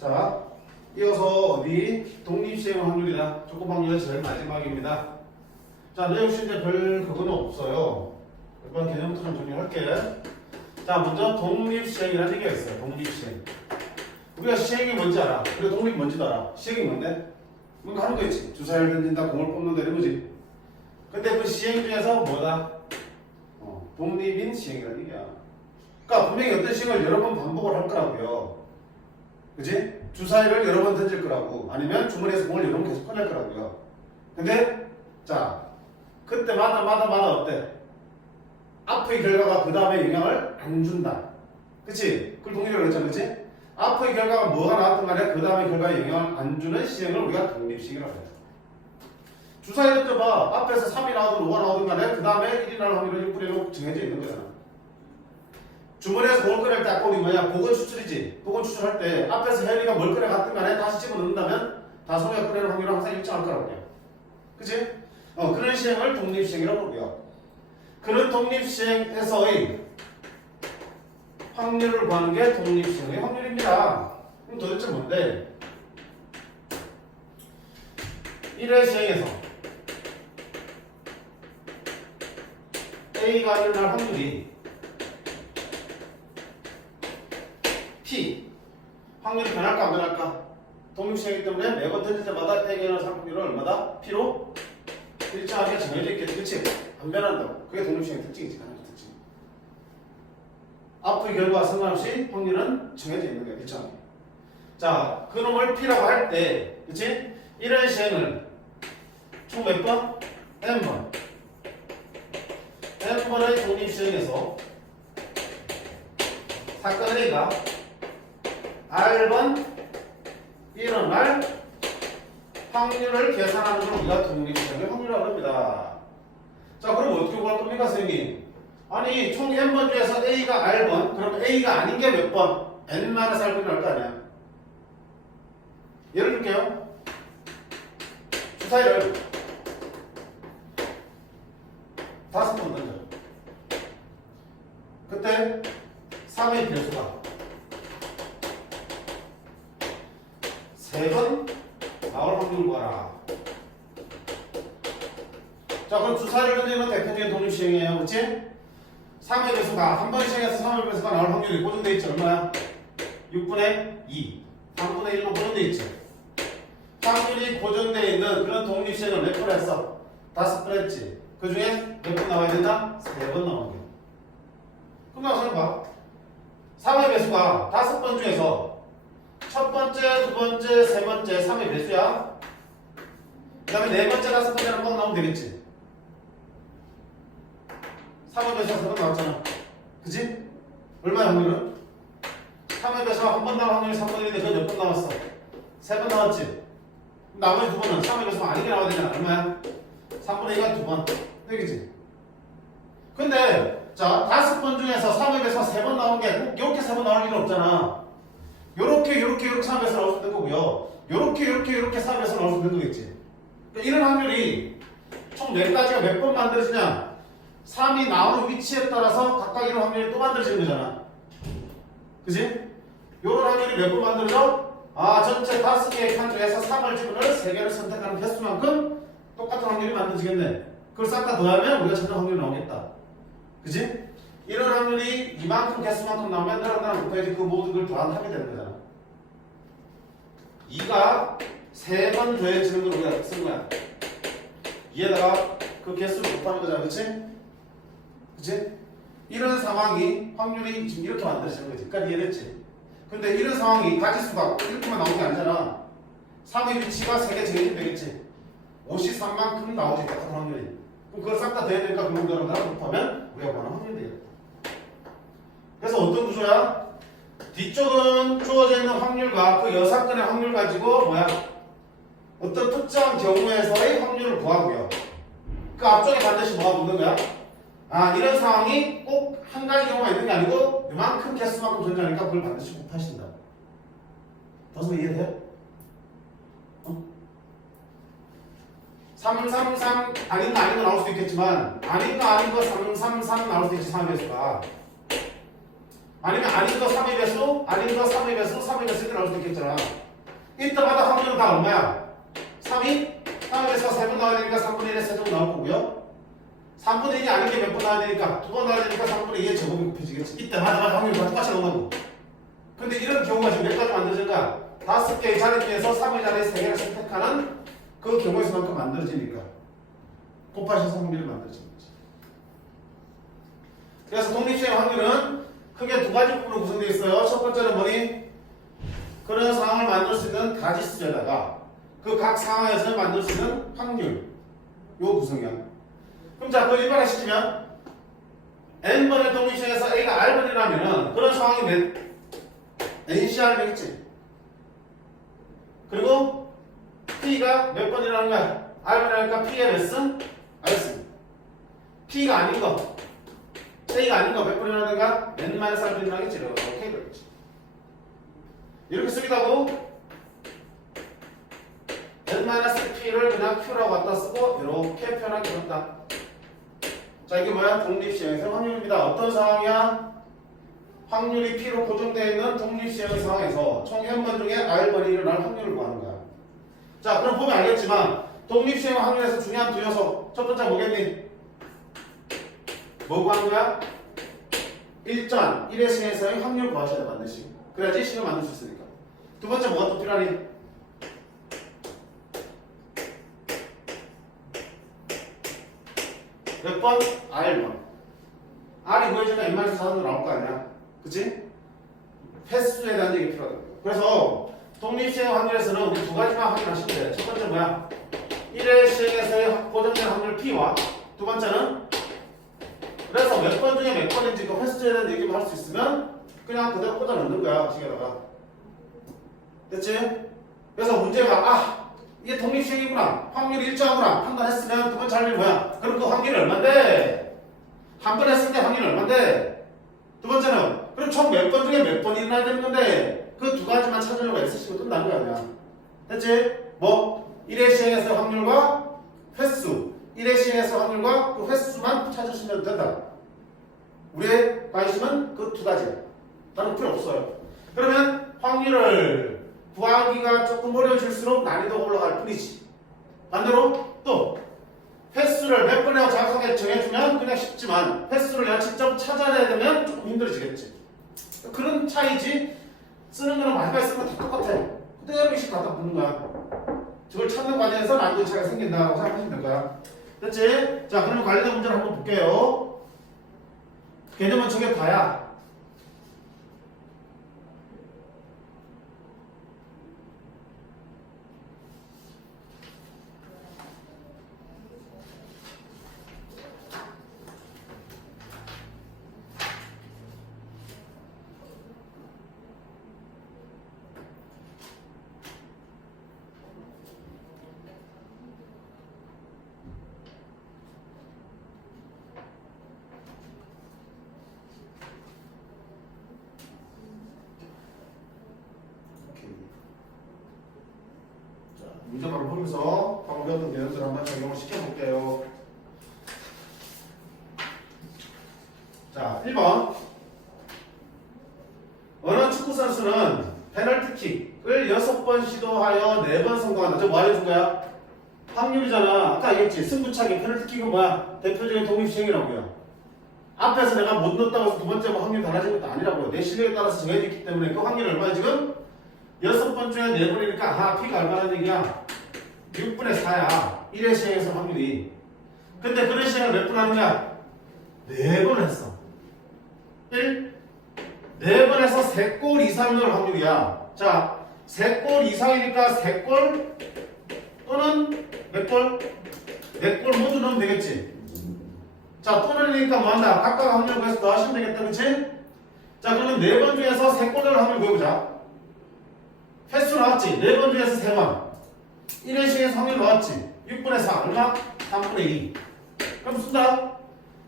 자, 이어서 어디 독립시행 확률이다. 조건 확률의 제일 마지막입니다. 자, 내 역시 이제 별 그거는 없어요. 몇 번 개념부터 좀 정리할게. 자, 먼저 독립시행이라는 얘기가 있어요. 독립시행. 우리가 시행이 뭔지 알아. 그리고 독립이 뭔지도 알아. 시행이 뭔데? 뭔가 하는 거 있지. 주사위를 던진다, 공을 뽑는다 이런 거지. 근데 그 시행 중에서 뭐다? 독립인 시행이라는 얘기야. 그러니까 분명히 어떤 시행을 여러 번 반복을 할 거라고요. 그지? 주사위를 여러 번 던질 거라고. 아니면 주머니에서 공을 여러 번 계속 꺼낼 거라고요. 근데 자, 그때마다 어때? 앞의 결과가 그 다음에 영향을 안 준다. 그치? 그걸 독립이라고 했잖아. 그치? 앞의 결과가 뭐가 나왔든 간에 그 다음에 결과에 영향을 안 주는 시행을 우리가 독립시행이라고 해요. 주사위 던져봐. 앞에서 3이 나오든 5가 나오든 간에 그 다음에 1이 나올 확률은 6분의 1로 정해져 있는 거잖아. 주머니에서 공을 꺼낼 때 아까 우리 뭐냐? 복원 추출이지. 복원 추출할 때 앞에서 혜리가 뭘 꺼내 갔든 간에 다시 집어넣는다면 다 손에 꺼내는 확률은 항상 일정할 거라고 해요. 그치? 그런 시행을 독립시행이라고 부르고요. 그런 독립시행에서의 확률을 구하는 게 독립시행의 확률입니다. 그럼 도대체 뭔데? 1회 시행에서 A가 일어날 확률이 P 확률이 변할까 안 변할까? 독립시행이기 때문에 매번 던질 때마다 A가 일어날 확률은 얼마다? P로 일정하게 정해져 있겠지. 그치? 안 변한다고. 그게 독립시행의 특징이지. 가장 특징. 앞의 결과와 상관없이 확률은 정해져 있는 거야. 일정하게. 자, 그놈을 P라고 할 때, 그치? 이런 시행을 총 몇 번? N번. N번의 독립시행에서 사건 A가 R번 일어날 확률을 계산하는 걸 우리가 독립시행의 확률이라고 합니다. 자, 그럼 어떻게 구할 겁니까, 선생님? 아니, 총 N번 중에서 A가 R번, 그럼 A가 아닌 게 몇 번? N-R번이 날 거 아니야? 예를 들게요. 주사위를 5번 던져. 그때 3의 배수가 3번 나올 확률을 구하라. 자, 그럼 주사위를 던지는 건 대표적인 독립시행이에요. 그치? 3의 배수가 한 번 시행해서 3의 배수가 나올 확률이 고정되어 있지. 얼마야? 6분의 2 3분의 1로 고정되어 있지. 확률이 고정되어 있는 그런 독립시행을 몇 번 했어? 5번 했지. 그 중에 몇 번 나와야 된다? 3번 나오는 게. 그럼 나와서 해봐. 3의 배수가 5번 중에서 첫 번째, 두 번째, 세 번째, 3의 배수야. 그 다음에 네 번째, 다섯 번째는 꼭 나오면 되겠지. 3의 배수가 3번 나왔잖아. 그치? 얼마야 확률은? 3의 배수가 한 번 나올 확률이 3번인데 그건 몇 번 나왔어? 3번 나왔지? 나머지 두 번은 3의 배수가 아니게 나와야 되잖아. 얼마야? 3분의 2가 두 번. 되겠지? 근데 자, 5번 중에서 3의 배수가 3번 나온 게 꼭 이렇게 3번 나올 일은 없잖아. 요렇게 3의 배수가 나올 수 있는 거고요. 요렇게 3의 배수가 나올 수 있는 거겠지. 그러니까 이런 확률이 총 몇 가지가 몇 번 만들어지냐? 3이 나오는 위치에 따라서 각각 이런 확률이 또 만들어지는 거잖아. 그지? 요런 확률이 몇 번 만들어져? 전체 5개의 칸 중에서 3을 집어넣을 3개를 선택하는 개수만큼 똑같은 확률이 만들어지겠네. 그걸 싹 다 더하면 우리가 찾는 확률이 나오겠다. 그지? 이런 확률이 이만큼 개수만큼 나오면 나랑 곱해야지 그 모든 걸 더하게 되는 거잖아. 2가 3번 더해지는 걸 우리가 쓴 거야. 2에다가 그 개수를 곱하는 거잖아. 그치? 그치? 이런 상황이 확률이 지금 이렇게 만들어지는 거지. 그러니까 이해됐지? 근데 이런 상황이 가지수가 이렇게만 나오는 게 아니잖아. 3의 위치가 3개 정해지면 되겠지. 53만큼 나오지. 같은 확률이. 그럼 그걸 싹 다 더해야 되니까 그 문제를 곱하면 우리가 원하는 확률이 되겠다. 그래서 어떤 구조야? 뒤쪽은 주어져 있는 확률과 그 여사건의 확률 가지고 뭐야? 어떤 특정한 경우에서의 확률을 구하고요. 그 앞쪽에 반드시 뭐가 붙는 거야? 이런 상황이 꼭 한 가지 경우가 있는 게 아니고 이만큼 개수만큼 존재하니까 그걸 반드시 곱하신다. 벌써 이해돼? 333 아닌 거 아닌 거 나올 수도 있겠지만 아닌 거 333 나올 수도 있지. 3의 배수가 아니면 아닌 거 3의 배수, 아닌 거 3의 배수, 3의 배수 이렇게 나올 수도 있겠잖아. 이때마다 확률은 다 얼마야? 3의 배수가 3번 나와야 되니까 3분의 1에 세제곱 나올 거고요. 3분의 1이 아닌 게 몇 번 나와야 되니까 2번 나와야 되니까 3분의 2의 제곱이 곱해지겠지. 이때마다 확률이 다 똑같이 나온다고. 근데 이런 경우가 지금 몇 가지 만들어진가? 5개의 자리 중에서 3의 자리에 3개를 선택하는 그 경우에서만큼 만들어지니까 곱하셔서 확률이 만들어지는 거지. 그래서 독립시행 확률은 크게 두 가지 부분으로 구성되어 있어요. 첫 번째는 뭐니? 그런 상황을 만들 수 있는 가지수에다가 그 각 상황에서 만들 수 있는 확률, 요 구성이야. 그럼 자, 그걸 일반화시키면 n번의 독립시행에서 a가 r번이라면은 그런 상황이 몇 ncr 되겠지. 그리고 p가 몇 번이라는 거야? r번이라니까 p의 몇승? r승. p가 아닌 거, a가 아닌 거 몇 번이라는 거야? n-r번이라는 하겠지. 이렇게 그러겠지. 이렇게 쓰기도 하고 n-p를 그냥 q라고 갖다 쓰고 이렇게 표현하기 어렵다. 자, 이게 뭐야? 독립시행성 확률입니다. 어떤 상황이야? 확률이 p로 고정되어 있는 독립시행 상황에서 총 n번 중에 r번이 일어날 확률을 구하는 거야. 자, 그럼 보면 알겠지만 독립시행 확률에서 중요한 두 요소. 첫 번째 뭐겠니? 뭐 구하는 거야? 일전 1의 시행에서의 확률 구하셔야 돼, 반드시. 그래야지 식을 만들 수 있으니까. 두 번째 뭐가 또 필요하니? 몇 번? R번. R이 구해주면 n-4로 나올 거 아니야. 그치? 횟수에 대한 얘기 필요하다. 그래서 독립시행 확률에서는 우리 두 가지만 확인하시면 돼. 첫 번째 뭐야? 1회 시행에서의 고정된 확률 P와 두 번째는 그래서 몇 번 중에 몇 번인지 그 횟수에 대한 얘기만 할 수 있으면 그냥 그대로 꽂아 넣는 거야. 식에다가. 됐지? 그래서 문제가 이게 독립시행이구나. 확률이 일정하구나. 판단했으면 두 번째 할 일이 뭐야? 그럼 그 확률이 얼만데? 한 번 했을 때 확률이 얼만데? 두 번째는 그럼 총 몇 번 중에 몇 번이 일어나야 되는 건데 그 두 가지만 찾으려고 X식으로 끝난 거 아니야. 됐지? 뭐 1회 시행에서 확률과 횟수 1회 시행에서 확률과 그 횟수만 찾으시면 된다. 우리의 관심은 그 두 가지야. 다른 필요 없어요. 그러면 확률을 구하기가 조금 어려워질수록 난이도가 올라갈 뿐이지. 반대로 또 횟수를 몇 번이라고 정확하게 정해주면 그냥 쉽지만 횟수를 내가 직접 찾아내야 되면 조금 힘들어지겠지. 그런 차이지 쓰는 거랑 많이 쓰는 거 다 똑같아. 그대로 이식 갖다 붙는 거야. 저걸 찾는 과정에서 난이도 차이가 생긴다고 생각하시면 될 거야. 됐지? 자, 그러면 관련된 문제를 한번 볼게요. 개념은 정해봐야 문제만을 보면서 방금 배웠던 개념들을 한번 적용을 시켜볼게요. 자, 1번 어느 축구 선수는 페널티킥을 6번 시도하여 4번 성공한다. 저 뭐 알려준 거야? 확률이잖아. 아까 얘기했지. 승부차기 페널티킥은 뭐야? 대표적인 독립시행이라고요. 앞에서 내가 못 넣었다고 해서 두 번째 뭐 확률이 달라진 것도 아니라고요. 내 실력에 따라서 정해져 있기 때문에 그 확률이 얼마야 지금? 6번 중에 4번이니까 P가 얼마나 얘기야? 6분의 4야. 1회 시행에서 확률이. 근데 그런 시행을 몇 번 하는 거야? 4번 했어. 1? 4번에서 3골 이상 넣을 확률이야. 자, 3골 이상이니까 3골 또는 몇 골? 4골 모두 넣으면 되겠지. 자, 또는이니까 뭐 한다? 각각 확률 구해서 더 하시면 되겠다. 그치? 자, 그러면 4번 중에서 3골 넣을 확률 구해보자. 횟수 나왔지? 4번 중에서 3번. 1회 시행에서 확률 나왔지? 6분의 4. 얼마? 3분의 2. 그럼 쓴다.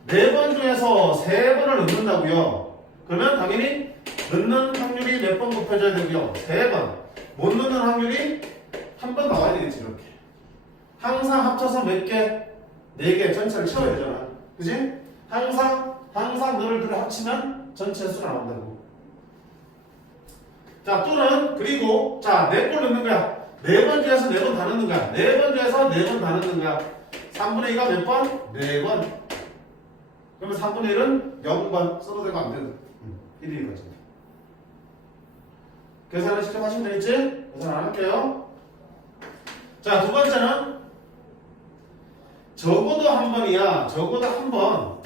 4번 중에서 3번을 넣는다고요. 그러면 당연히 넣는 확률이 몇 번 곱해져야 되고요. 3번. 못 넣는 확률이 한 번 나와야 되겠지. 이렇게. 항상 합쳐서 몇 개? 4개 전체를 채워야 되잖아. 그지? 항상 너를 둘이 합치면 전체 수가 나온다고. 자, 또는 그리고 자, 4골 넣는 거야. 4번 중에서 4번 다 넣는 거야. 4번 중에서 4번 다 넣는 거야. 3분의 2가 몇 번? 4번. 그러면 3분의 1은 0번 써도 되고 안 되고 1이 거죠. 계산을 직접 하시면 되겠지? 계산 안 할게요. 자, 두 번째는 적어도 한 번이야. 적어도 한 번.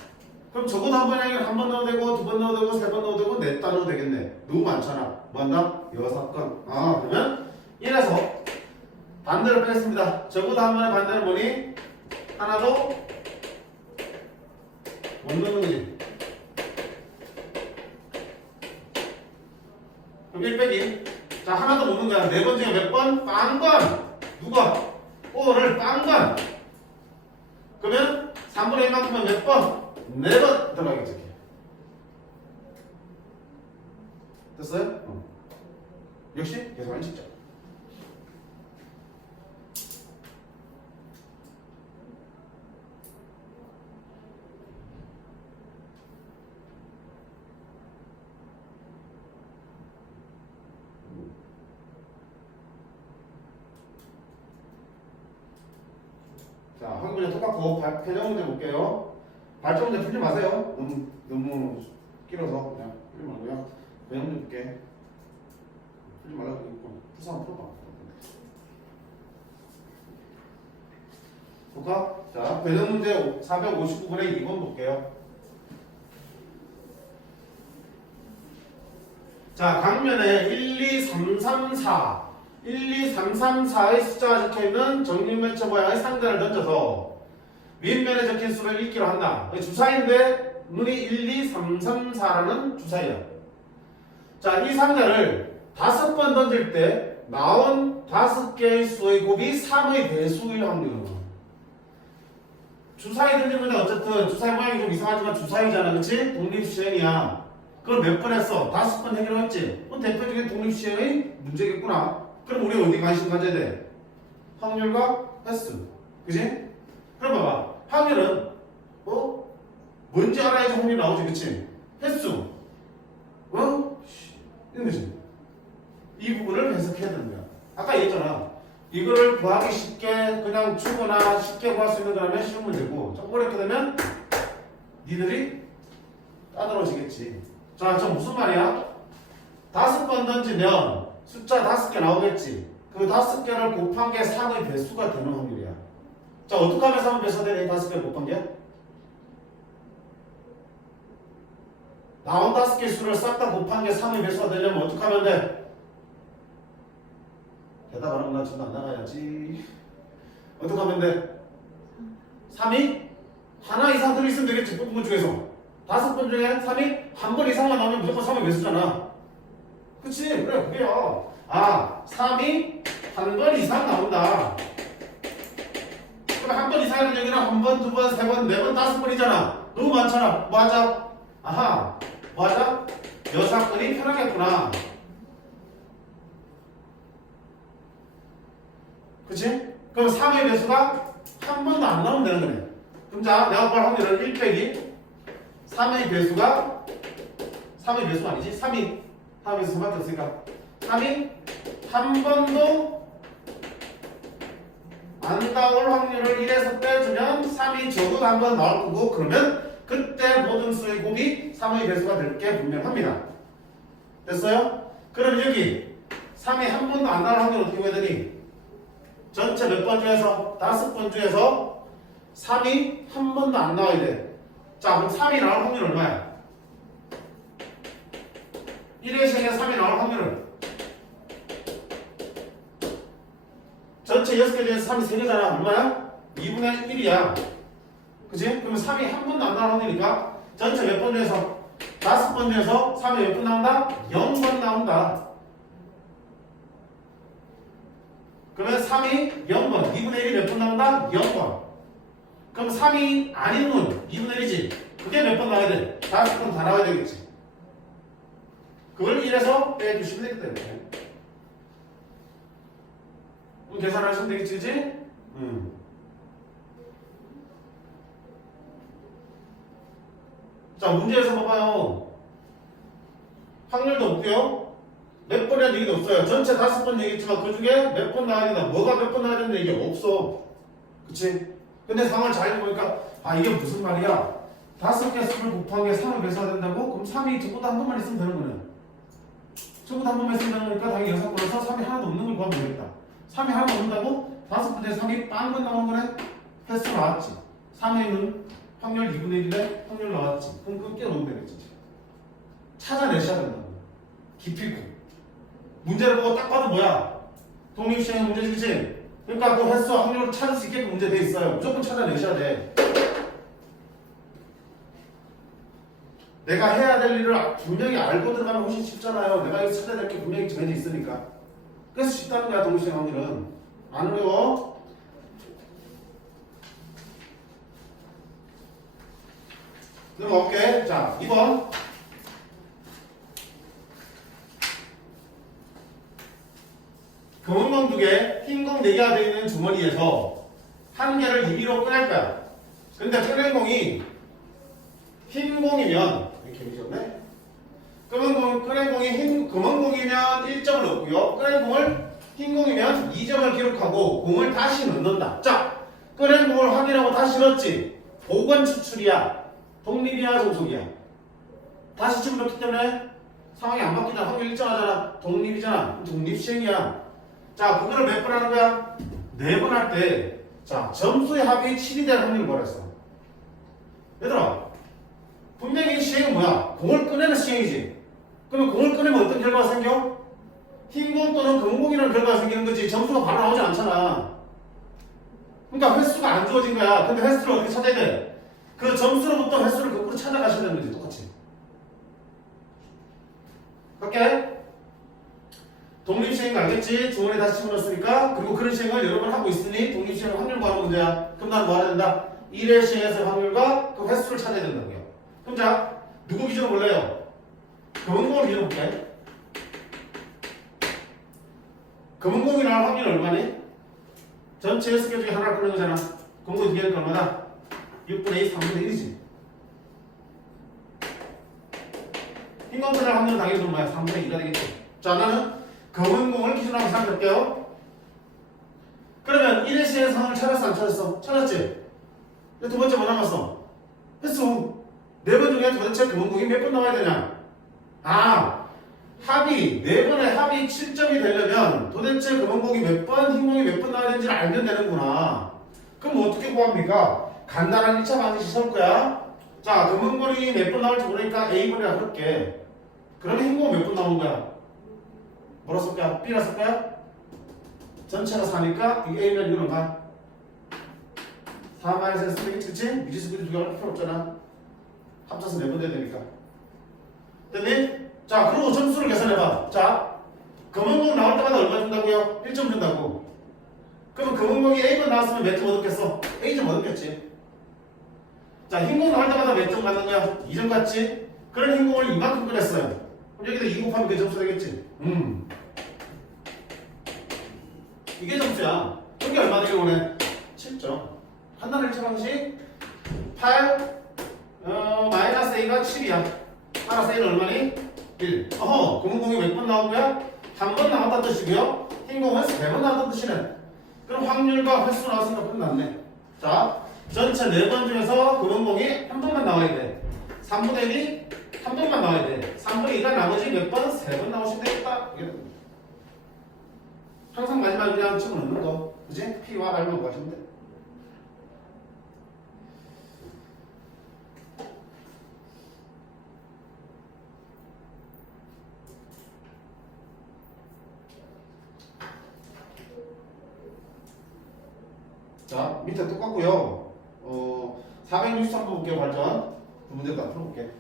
그럼 적어도 한 번이 아니라 한 번 넣어도 되고, 두 번 넣어도 되고, 세 번 넣어도 되고, 넷다 넣어도 되겠네. 너무 많잖아. 뭐 한다? 6건. 아, 그러면 1에서 반대로 빼겠습니다. 적어도 한 번의 반대는 뭐니? 하나도 못 넣는 거지. 그럼 1 빼기. 자, 하나도 못 넣는 거야. 네 번 중에 몇 번? 빵번. 누가? 5를 빵번. 그러면 3분의 1만큼은 몇 번? 4번 들어가겠지. 됐어요? 역시 계산이 진짜. 자, 확인 문제 똑같고 배경 문제 볼게요. 발전 문제 풀지 마세요. 너무 길어서 그냥 풀지 말고요. 배경 문제 볼게. 풀지 말라고 했고 풀상 풀어봐. 볼까? 자, 배경 문제 459분의 2번 볼게요. 자, 강면에 1, 2, 3, 3, 4 1, 2, 3, 3, 4의 숫자가 적혀있는 정육면체 모양의 상자를 던져서 윗면에 적힌 수를 읽기로 한다. 주사인데 눈이 1, 2, 3, 3, 4라는 주사예요. 자, 이 상자를 5번 던질 때 나온 5개의 수의 곱이 3의 배수일 확률은 주사위 던진 건데 어쨌든 주사위 모양이 좀 이상하지만 주사위잖아. 그치? 독립시행이야. 그걸 몇 번 했어? 5번 해결했지? 대표적인 독립시행의 문제겠구나. 그럼 우리 어디 관심 가져야 돼? 확률과 횟수. 그지? 그럼 봐봐. 확률은 뭔지 알아야지 확률이 나오지. 그치? 횟수. 이런 거지. 이 부분을 해석해야 되는 거야. 아까 얘기했잖아. 이거를 구하기 쉽게 그냥 주거나 쉽게 구할 수 있는 거라면 쉬운 문제고 좀 어렵게 되면 니들이 까다로워지겠지. 자, 저 무슨 말이야? 5번 던지면 숫자 5개 나오겠지. 그 5개를 곱한 게 3의 배수가 되는 확률이야. 자, 어떻게 하면 3의 배수가 되니? 5개를 곱한 게? 나온 5개 수를 싹 다 곱한 게 3의 배수가 되려면 어떻게 하면 돼? 대답하는 건 전부 안 나가야지. 어떻게 하면 돼? 3이? 하나 이상 들어있으면 되겠지. 뽑은 것 중에서 5번 중에 3이 한 번 이상만 나오면 무조건 3의 배수잖아. 그치? 그래, 그게야. 아, 3이 한 번 이상 나온다. 그럼 한 번 이상이라는 얘기는 한 번, 두 번, 세 번, 네 번, 5번이잖아. 너무 많잖아. 맞아. 아하, 맞아. 여사건이 편하겠구나. 그치? 그럼 3의 배수가 한 번도 안 나오면 되는 거네. 그럼 자, 내가 볼 확률은 1 빼기 3의 배수가 3의 배수가 아니지? 3이 3의 배수밖에 없으니까 3이 한 번도 안 나올 확률을 1에서 빼주면 3이 적어도 한 번 나올 거고 그러면 그때 모든 수의 곱이 3의 배수가 될 게 분명합니다. 됐어요? 그럼 여기 3이 한 번도 안 나올 확률 어떻게 해야 되니? 전체 몇 번 중에서 5번 중에서 3이 한 번도 안 나와야 돼. 자, 그럼 3이 나올 확률 얼마야? 1의 시행에 3이 나올 확률은 전체 6개 중에서 3이 3개잖아. 얼마야? 2분의 1이야. 그치? 그러면 3이 한 번도 안 나올 확률이니까 전체 몇 번 중에서 5번 중에서 3이 몇 번 나온다? 0번 나온다. 그러면 3이 0번, 2분의 1이 몇 번 나온다? 0번. 그럼 3이 아닌 문, 2분의 1이지. 그게 몇 번 나와야 돼? 5번 다 나와야 되겠지. 그걸 1에서 빼주시면 되기 때문에. 그럼 계산하시면 되겠지, 그치? 자, 문제에서 봐봐요. 확률도 없고요. 몇 번이라는 얘기도 없어요. 전체 5번 얘기했지만 그 중에 몇 번 나와야 된다. 뭐가 몇 번 나와야 된다 얘기 없어. 그치? 근데 상황을 잘 보니까 아 이게 무슨 말이야? 5개 수를 곱한 게 3을 배수가 된다고? 그럼 3이 전부 다 한 번만 있으면 되는 거네. 전부 다 한 번만 있으면 되는 거니까 당연히 6번에서 3이 하나도 없는 걸 구하면 되겠다. 3이 하나도 없는다고? 5번에 3이 빵건 나오는 거네? 횟수 나왔지. 3에 있는 확률 2분의 1에 확률 나왔지. 그럼 그거 끼워놓으면 되겠지. 찾아내셔야 된다고. 기필코. 문제를 보고 딱 봐도 뭐야? 독립시행의 문제지, 그치? 그러니까 그 횟수 확률을 찾을 수 있게끔 문제 돼 있어요. 무조건 찾아내셔야 돼. 내가 해야 될 일을 분명히 알고 들어가면 훨씬 쉽잖아요. 내가 이거 찾아야 될 게 분명히 정해져 있으니까. 그래서 쉽다는 거야, 독립시행 확률은. 안 어려워? 넘어갈게. 자, 2번. 검은 공 2개, 흰 공 4개가 되어 있는 주머니에서 한 개를 임의로 꺼낼 거야. 근데 꺼낸 공이 흰 공이면 이렇게 보셨네? 꺼낸 공이 검은 공이면 1점을 얻고요. 꺼낸 공을 흰 공이면 2점을 기록하고 공을 다시 넣는다. 자, 꺼낸 공을 확인하고 다시 넣었지. 보건 추출이야. 독립이야, 종속이야. 다시 집어넣기 때문에 상황이 안 바뀌잖아. 확률 일정하잖아. 독립이잖아. 독립시행이야. 자, 그거를 몇 번 하는 거야? 4번 할 때, 자, 점수의 합이 7이 될 확률을 뭐랬어? 얘들아, 분명히 시행은 뭐야? 공을 꺼내는 시행이지. 그러면 공을 꺼내면 어떤 결과가 생겨? 흰공 또는 검공이라는 결과가 생기는 거지. 점수가 바로 나오지 않잖아. 그러니까 횟수가 안 주어진 거야. 근데 횟수를 어떻게 찾아야 돼? 그 점수로부터 횟수를 거꾸로 찾아가셔야 되는 거지. 똑같이. 갈게. 독립시행 알겠지? 주머니에 다시 집어넣었으니까. 그리고 그런 시행을 여러 번 하고 있으니 독립시행을 확률 구하는 문제야. 그럼 나는 뭐 해야 된다? 1회 시행에서의 확률과 그 횟수를 찾아야 된다고요. 그럼 자, 누구 기준으로 볼래요? 검은공을 기준으로 볼게. 검은공이 나올 확률은 얼마니? 전체 6개 중에 하나를 꺼낸 거잖아. 검은공 2개니까 얼마다? 6분의 2, 3분의 1이지. 흰공 꺼낼 확률은 당연히 얼마야? 3분의 2가 되겠지. 자, 나는 검은공을 기준으로 한번 생각해볼게요. 그러면 1회 시행에서 확률 찾았어, 안 찾았어? 찾았지? 두 번째 뭐 남았어? 횟수. 4번 중에 도대체 검은공이 몇 번 나와야 되냐? 아, 합이, 4번의 합이 7점이 되려면 도대체 검은공이 몇 번, 흰공이 몇 번 나와야 되는지를 알면 되는구나. 그럼 어떻게 구합니까? 간단한 1차 방식이 설 거야. 자, 검은공이 몇 번 나올지 모르니까 A번이라 그럴게. 그러면 흰공은 몇 번 나오는 거야? 뭐라 쓸 거야? B라 쓸 거야? 전체가 4니까 이게 A면 이거는 가. 4-1 쓰면 그치? 미지수끼리 2개가 할 필요 없잖아. 합쳐서 4번 돼야 되니까. 됐니? 자, 그리고 점수를 계산해봐. 자, 검은공 나올 때마다 얼마 준다고요? 1점 준다고. 그러면 검은공이 A번 나왔으면 몇 점 얻었겠어? A점 얻었겠지. 자, 흰공 나올 때마다 몇 점 갖는 거야? 2점 갖지? 그런 흰공을 이만큼 꺼냈어요. 그럼 여기다 2 곱하면 그 점수 되겠지? 이게 점수야. 여기 얼마 되길 원해? 7점. 판단을 1차 방식 8 마이너스 A가 7이야. 마이너스 A는 얼마니? 1. 어허, 검은공이 몇 번 나온 거야? 한 번 나왔다는 뜻이고요. 흰공은 3번 나왔다는 뜻이네. 그럼 확률과 횟수 나왔으니까 끝났네. 자, 전체 4번 중에서 검은공이 한 번만 나와야 돼. 3분의 1이 한 번만 나와야 돼. 3분의 2가 나머지 몇 번? 3번 나오시면 되겠다. 이게 항상 마지막에 그냥 집어넣는 거. 그지? P와 R만 구하시면 돼. 자, 밑에 똑같고요. 463번 볼게요, 발전. 두 문제도 다 풀어볼게.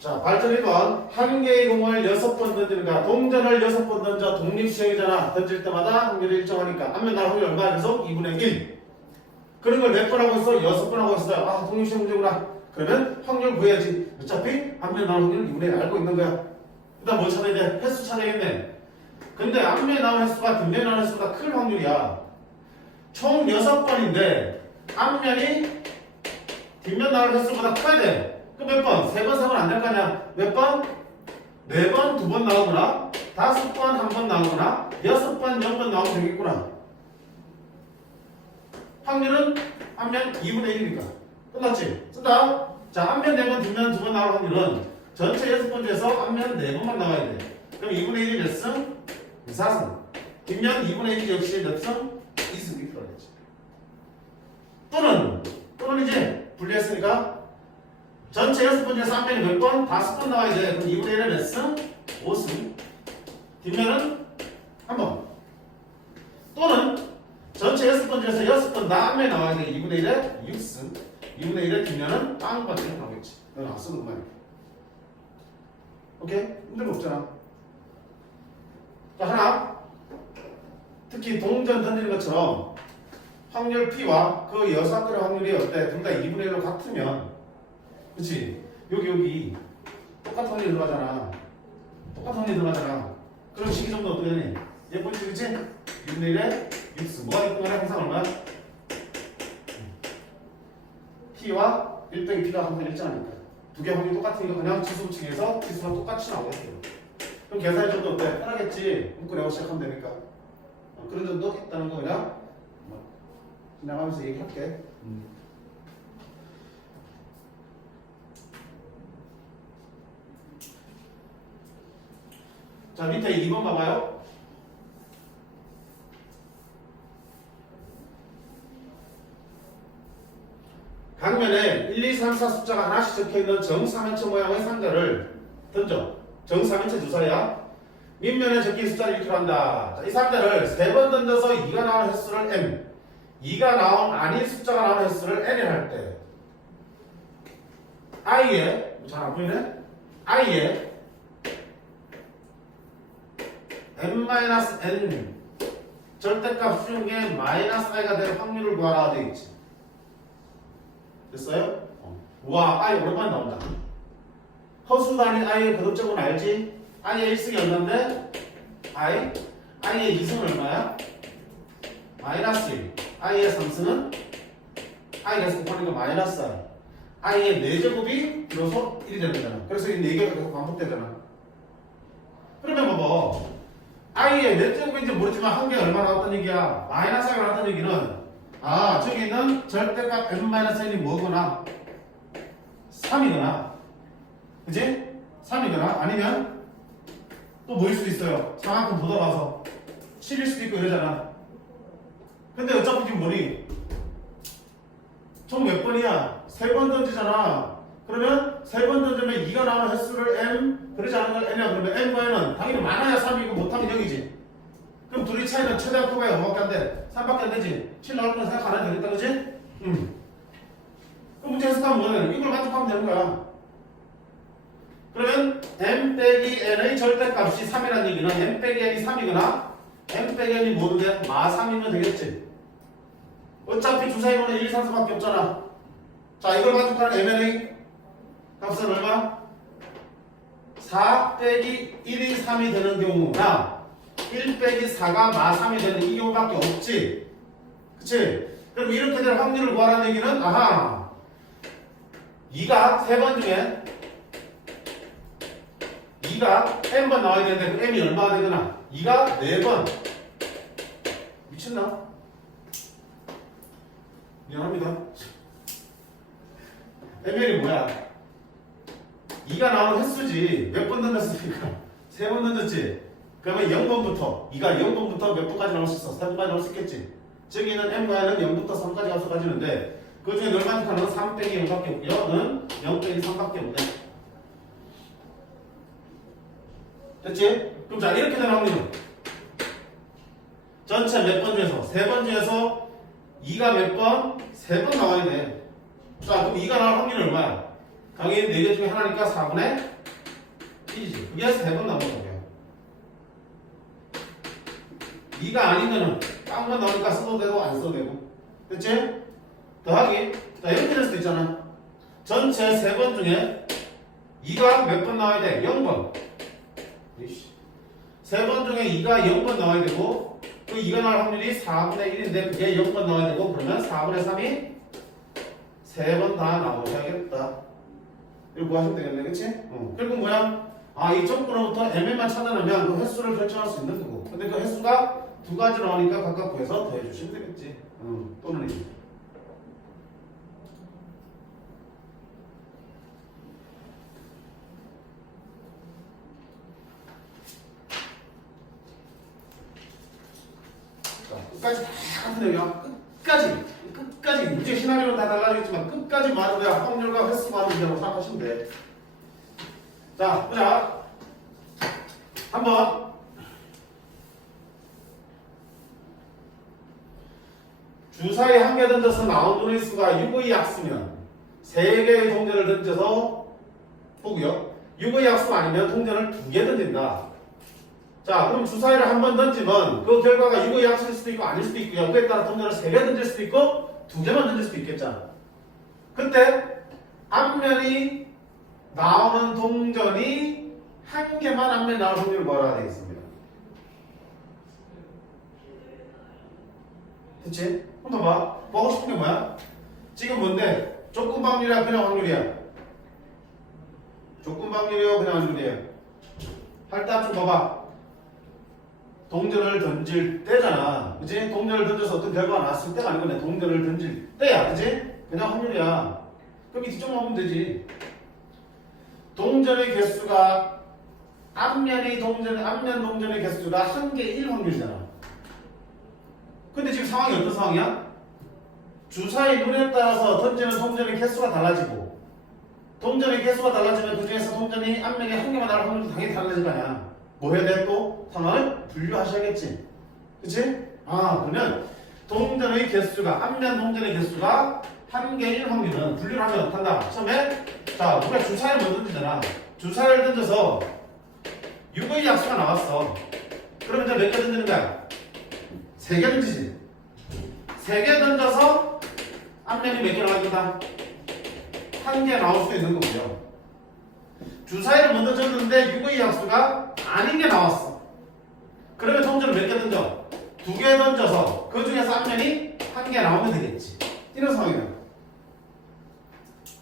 자, 발전 1번. 한 개의 공을 6번 던지니까 동전을 6번 던져 독립시행이잖아. 던질 때마다 확률이 일정하니까. 앞면 나올 확률 얼마? 계속 2분의 1. 그런 걸 몇 번 하고 있어? 6번 하고 있어요. 아, 독립시행 문제구나. 그러면 확률 구해야지. 어차피 앞면 나올 확률 2분의 1 알고 있는 거야. 그 다음 뭐 찾아야 돼? 횟수 찾아야겠네. 근데 앞면에 나온 횟수가 뒷면에 나온 횟수가 클 확률이야. 총 6번인데 앞면이 뒷면 나올 횟수보다 커야 돼. 그럼 몇 번? 3번, 4번 안 될 거 아니야? 몇 번? 4번, 2번 나오거나 5번, 1번 나오거나 6번, 0번 나오면 되겠구나. 확률은 앞면 2분의 1이니까. 끝났지? 쓴다. 자, 앞면 4번, 뒷면 2번 나올 확률은 전체 6번 중에서 앞면 4번만 나와야 돼. 그럼 2분의 1이 몇 승? 4승. 뒷면 2분의 1이 역시 몇 승? 2승이 들어가겠지. 또는 이제 분리했으니까 전체 6번 중에서 앞면이 몇 번? 5번 나와야 돼. 그럼 2분의 1은 몇 승? 5승. 뒷면은 1번. 또는 전체 6번 중에서 6번 다 앞면에 나와야 돼. 2분의 1에 6승. 2분의 1의 뒷면은 빵빠지게 나오겠지. 이건 안 쓰는 것만. 오케이? 힘든 거 없잖아. 자, 하나. 특히 동전 던지는 것처럼 확률 P와 그 여사건의 확률이 어때? 둘 다 2분의 1로 같으면, 그치? 여기 똑같은 확률이 들어가잖아. 똑같은 확률이 들어가잖아. 그럼 식이점도 어떻게 되니? 예쁘지, 그치? 2분의 1에 6승. 뭐가 있든 간에 항상 얼마야? P와 1 빼기 P가 항상 일정하니까. 두 개 확률이 똑같으니까 그냥 지수 붙이기에서 지수가 똑같이 나오겠어요. 그럼 계산의 점도 어때? 편하겠지? 묶어내고 시작하면 되니까. 그런 점도 있다는 거 그냥 지나가면서 얘기할게. 자, 밑에 2번 봐봐요. 각면에 1, 2, 3, 4 숫자가 하나씩 적혀있는 정사면체 모양의 상자를 던져. 정사면체 주사야. 밑면에 적힌 숫자를 1k로 한다. 자, 이 상자를 3번 던져서 2가 나온 횟수를 m, 2가 나온 아닌 숫자가 나온 횟수를 n을 할 때 i에, 잘 안 보이네? i에 m-n 절대값 수중에 마이너스 i가 될 확률을 구하라 되어 있지. 됐어요? 우와, i 오랜만에 나온다. 허수 단위 i의 거듭적은 알지? i의 1승이 얼마인데? i의 2승은 얼마야? 마이너스 1. i의 3승은 i가 곱하니까 마이너스 i. i의 4제곱이 비로소 1이 되는 거잖아. 그래서 이 4개가 계속 반복되잖아. 그러면 봐봐. i의 몇 제곱인지 모르지만 한 개가 얼마 나왔다는 얘기야? 마이너스 i가 나왔다는 얘기는 저기 있는 절대값 m-n이 뭐거나 3이거나, 그치? 3이거나 아니면 또 뭐일 수도 있어요. 4만큼 보다 봐서 7일 수도 있고 이러잖아. 근데 어차피 지금 뭐니? 총 몇 번이야? 3번 던지잖아. 그러면 3번 던지면 2가 나오는 횟수를 m, 그러지 않은 걸 n이야. 그러면 m과 n은 당연히 많아야 3이고 못하면 0이지. 그럼 둘이 차이는 최대한 커봐야 5밖에 안 돼. 3밖에 안 되지. 7 나올 건 생각 안 해도 되겠다, 그치? 그럼 문제 해석하면 뭐냐면 이걸 만족하면 되는 거야. 그러면 m 빼기 n의 절대값이 3이라는 얘기는 m 빼기 n이 3이거나 m 빼기 n이 뭐는데? 마 3이면 되겠지. 어차피 주사위로는 1, 2, 3, 4밖에 없잖아. 자, 이걸 만족하는 mn의 값은 얼마? 4 빼기 1이 3이 되는 경우나 1 빼기 4가 마 3이 되는 이 경우밖에 없지. 그치? 그럼 이렇게 될 확률을 구하라는 얘기는 2가 3번 중에 2가 n번 나와야 되는데 그 n이 얼마가 되거나 2가 4번. 미쳤나? 미안합니다. mn이 뭐야? 2가 나오는 횟수지. 몇 번 던졌습니까? 3번 던졌지? 그러면 0번부터 2가 0번부터 몇 번까지 나올 수 있어? 3번까지 나올 수 있겠지? 저기는 m과 n은 0부터 3까지 값을 가지는데 그 중에 널 만족하는 3 빼기 0밖에 없고요. 는 0 빼기 3밖에 없네. 됐지? 그럼 자, 이렇게 되는 확률은 전체 몇 번 중에서 3번 중에서 2가 몇 번? 3번 나와야 돼. 자, 그럼 2가 나올 확률이 얼마야? 당연히 4개 중에 하나니까 4분의 1이지. 그게 3번 나오는 거예요. 2가 아닌 거는 깡만 나오니까 써도 되고 안 써도 되고. 됐지? 더하기. 자, 이렇게 될 수도 있잖아. 전체 3번 중에 2가 몇 번 나와야 돼? 0번. 3번 중에 2가 0번 나와야 되고 그 2가 나올 확률이 4분의 1인데 그게 0번 나와야 되고 그러면 4분의 3이 세 번 다 나오셔야겠다. 이렇게 구하시면 되겠네, 그치? 그리고 뭐야? 이 점프로부터 MN만 찾아내면 그 횟수를 결정할 수 있는 거고. 근데 그 횟수가 두 가지로 나오니까 각각 구해서 더해주시면 되겠지. 또는 이. 끝까지 다 같은 내용이야. 끝까지 문제 시나리오는 다 달라지겠지만 끝까지 말은 그냥 확률과 횟수 구하는 문제라고 생각하시면 돼. 자, 보자. 한번 주사위 한 개 던져서 나온 눈의 수가 6의 약수면 3개의 동전을 던져서 보고요. 6의 약수가 아니면 동전을 2개 던진다. 자, 그럼 주사위를 한 번 던지면 그 결과가 6의 약수일 수도 있고 아닐 수도 있고요. 그에 따라 동전을 3개 던질 수도 있고 2개만 던질 수도 있겠죠. 그때 앞면이 나오는 동전이 한 개만 앞면에 나올 확률을 뭐라 되겠습니다. 그치? 한번 봐. 보고 싶은 게 뭐야? 지금 뭔데? 조건 확률이야? 그냥 확률이야? 조건 확률이야? 그냥 확률이야? 할 때 좀 봐봐. 동전을 던질 때잖아. 그치? 동전을 던져서 어떤 결과가 나왔을 때가 아니고 동전을 던질 때야. 그치? 그냥 확률이야. 그럼 이 뒤쪽만 보면 되지. 동전의 개수가 앞면 동전의 개수가 1개 1 확률이잖아. 근데 지금 상황이 어떤 상황이야? 주사위 눈에 따라서 던지는 동전의 개수가 달라지고 동전의 개수가 달라지면 그 중에서 동전이 앞면에 한 개만 나올 확률도 당연히 달라질 거 아니야. 뭐 해야 돼? 또 상황을 분류하셔야겠지. 그치? 그러면 동전의 개수가 앞면 동전의 개수가 1개 1 확률은 분류를 하면 어떡한다? 처음에 자 우리가 주사위를 먼저 던지잖아. 주사위를 던져서 6의 약수가 나왔어. 그러면 이제 몇 개 던지는 거야? 3개 던지지. 3개 던져서 앞면이 몇 개 나와있다? 1개 나올 수도 있는 거고요. 주사위를 먼저 던졌는데 6의 약수가 아닌 게 나왔어. 그러면 동전을 몇 개 던져? 2개 던져서 그 중에서 앞면이 1개 나오면 되겠지. 이런 상황이야.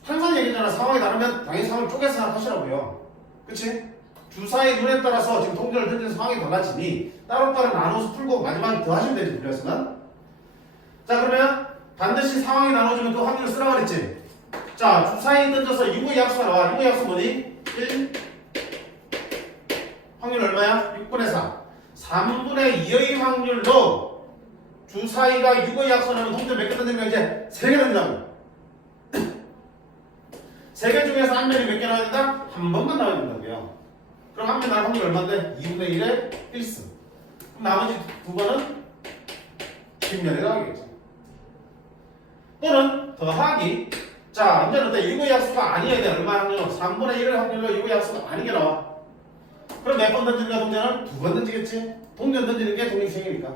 항상 얘기잖아. 상황이 다르면 당연히 상황을 쪼개서 생각하시라고요. 그치? 주사위 눈에 따라서 지금 동전을 던지는 상황이 달라지니 따로따로 나눠서 풀고 마지막에 더 하시면 되지. 분류했으면. 자, 그러면 반드시 상황이 나눠지면 그 확률을 쓰라고 그랬지. 자, 주사위 던져서 6의 약수가 나와. 6의 약수 뭐니? 1. 확률 얼마야? 6분의 4. 3분의 2의 확률로 주사위가 6의 약수 나면 동전 몇 개 던지면 이제 3개 던진다고. 3개 중에서 앞면이 몇 개 나와야 된다? 한 번만 나와야 된다고요. 그럼 앞면 나올 확률 얼마인데? 2분의 1의 1승. 그럼 나머지 2번은 뒷면에 나오겠죠. 또는 더하기. 자, 이제는 어때? 6의 약수가 아니어야 돼. 얼마 확률로? 3분의 1의 확률로 6의 약수가 아닌 게 나와. 그럼 몇 번 던지는가 동전을? 2번 던지겠지? 동전 던지는 게 독립생이니까.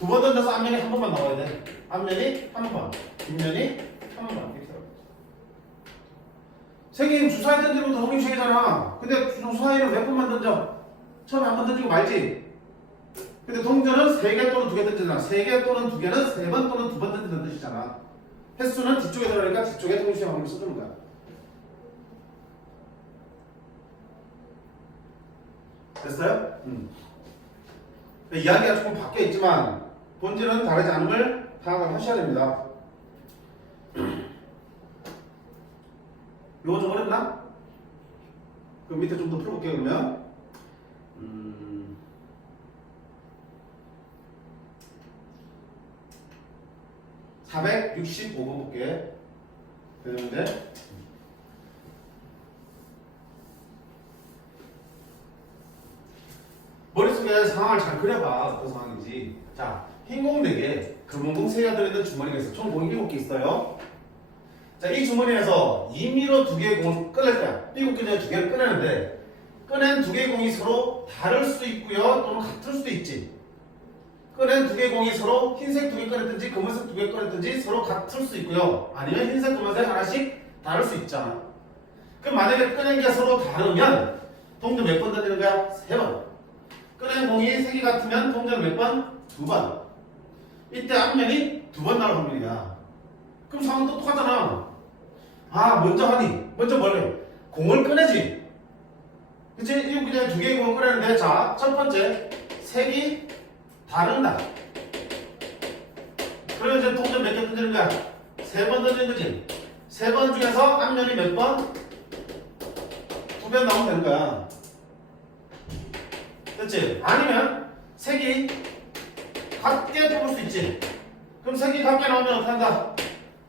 2번 던져서 앞면이 한 번만 나와야 돼. 앞면이 한 번, 뒷면이 한 번만. 이렇게 나와요. 생긴 주사위 던지는 것도 독립생이잖아. 근데 주사위를 몇 번만 던져? 처음에 한 번 던지고 말지. 근데 동전은 3개 또는 2개 던지잖아. 3개 또는 2개는 3번 또는 2번 던지는 뜻이잖아. 횟수는 뒤쪽에 들어가니까 뒤쪽에 독립생 확률을 써주는 거야. 됐어요? 이야기가 조금 바뀌어 있지만 본질은 다르지 않음을 파악을 하셔야 됩니다. 이거 좀 어렵나? 그럼 밑에 좀 더 풀어볼게요. 그러면 465번 볼게. 되는데 머릿속에 상황을 잘 그려봐. 어떤 상황인지. 자, 흰 공 4개, 금은 공 3개가 들어있는 주머니가 있어. 총 공이 7개 있어요. 자, 이 주머니에서 임의로 2개의 공을 꺼낼 거야. 7개 중에 2개를 꺼내는데 꺼낸 2개의 공이 서로 다를 수도 있고요. 또는 같을 수도 있지. 꺼낸 2개의 공이 서로 흰색 2개 꺼냈든지 검은색 2개 꺼냈든지 서로 같을 수 있고요. 아니면 흰색, 검은색 하나씩 다를 수 있잖아. 그럼 만약에 꺼낸 게 서로 다르면 동전 몇 번 던지는 거야? 3번. 꺼낸 공이 색이 같으면 동전 몇 번? 2번. 이때 앞면이 2번 나올 확률이야. 그럼 상황도 똑같잖아. 아, 먼저 하니. 먼저 뭘 해? 공을 꺼내지. 그치? 이 그냥 두 개의 공을 꺼내는데, 자, 첫 번째, 색이 다른다. 그러면 이제 동전 몇 개 던지는 거야? 3번 던지는 거지. 3번 중에서 앞면이 몇 번? 2번 나오면 되는 거야. 됐지? 아니면 색이 같게 뽑을 수 있지. 그럼 색이 같게 나오면 어떻게 한다?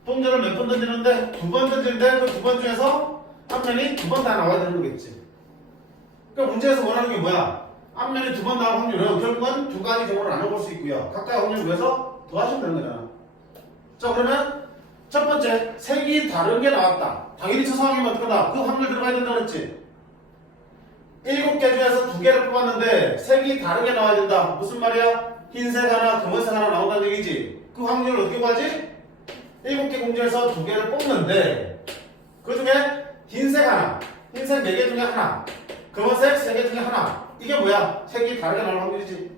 동전을 몇 번 던지는데 2번 던지는데 그 2번 중에서 앞면이 2번 다 나와야 되는 거겠지. 그러니까 문제에서 원하는 게 뭐야? 앞면이 2번 나올 확률은 결국은 두 가지 경우를 나눠볼 수 있고요. 각각 확률을 구해서 더하시면 되는 거잖아. 자, 그러면 첫 번째, 색이 다른 게 나왔다. 당연히 저 상황이면 어떡하다? 그 확률 들어가야 된다 그랬지. 7개 중에서 2개를 뽑았는데 색이 다르게 나와야 된다. 무슨 말이야? 흰색 하나, 금은색 하나 나온다는 얘기지. 그 확률을 어떻게 구하지? 7개 공중에서 2개를 뽑는데 그 중에 흰색 하나, 흰색 4개 중에 하나, 금은색 3개 중에 하나. 이게 뭐야? 색이 다르게 나올 확률이지.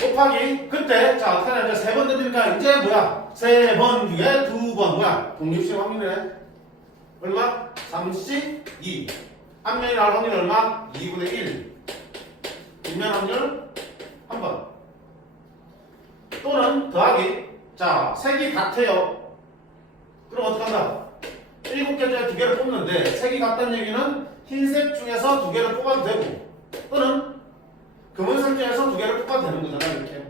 곱하기 그때 자 어떻게 하냐? 3번 던지니까 이제 뭐야? 3번 중에 2번 뭐야? 독립식 확률이네. 얼마? 32. 앞면이 나올 확률 얼마? 2분의 1. 뒷면 확률 1번. 또는 더하기. 자, 색이 같아요. 그럼 어떻게 한다? 7개 중에 2개를 뽑는데 색이 같다는 얘기는 흰색 중에서 2개를 뽑아도 되고 또는 금은색 중에서 2개를 뽑아도 되는 거잖아. 이렇게.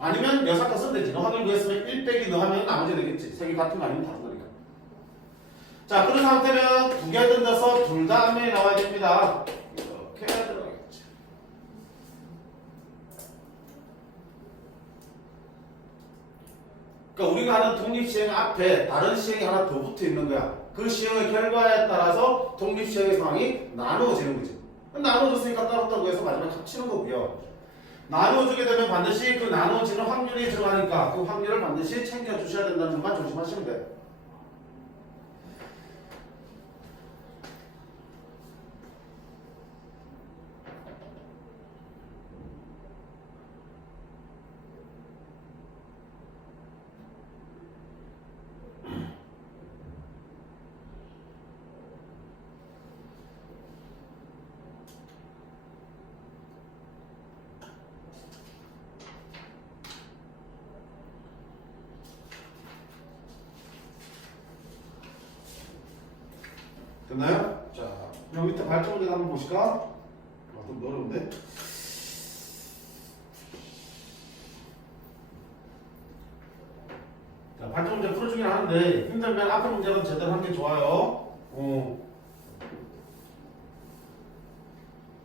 아니면 여사카 쓰면 되지. 너 확률 구했으면 1 빼기 너 하면 나머지 되겠지. 색이 같은 거 아니면 다른 거니까. 자, 그런 상태면 2개 던져서 둘 다 앞면이 나와야 됩니다. 이렇게 들어가겠지. 그러니까 우리가 하는 독립시행 앞에 다른 시행이 하나 더 붙어 있는 거야. 그 시행의 결과에 따라서 독립시행의 상황이 나누어지는 거지. 나누어졌으니까 따로따로 해서 마지막에 합치는 거고요. 나누어주게 되면 반드시 그 나누어지는 확률이 들어가니까 그 확률을 반드시 챙겨주셔야 된다는 점만 조심하시면 돼요. 됐나요? 자, 여기 밑에 발전 문제 한번 보실까? 아, 좀 어려운데? 자, 발전 문제 풀어주긴 하는데 힘들면 앞에 문제는 제대로 하는 게 좋아요.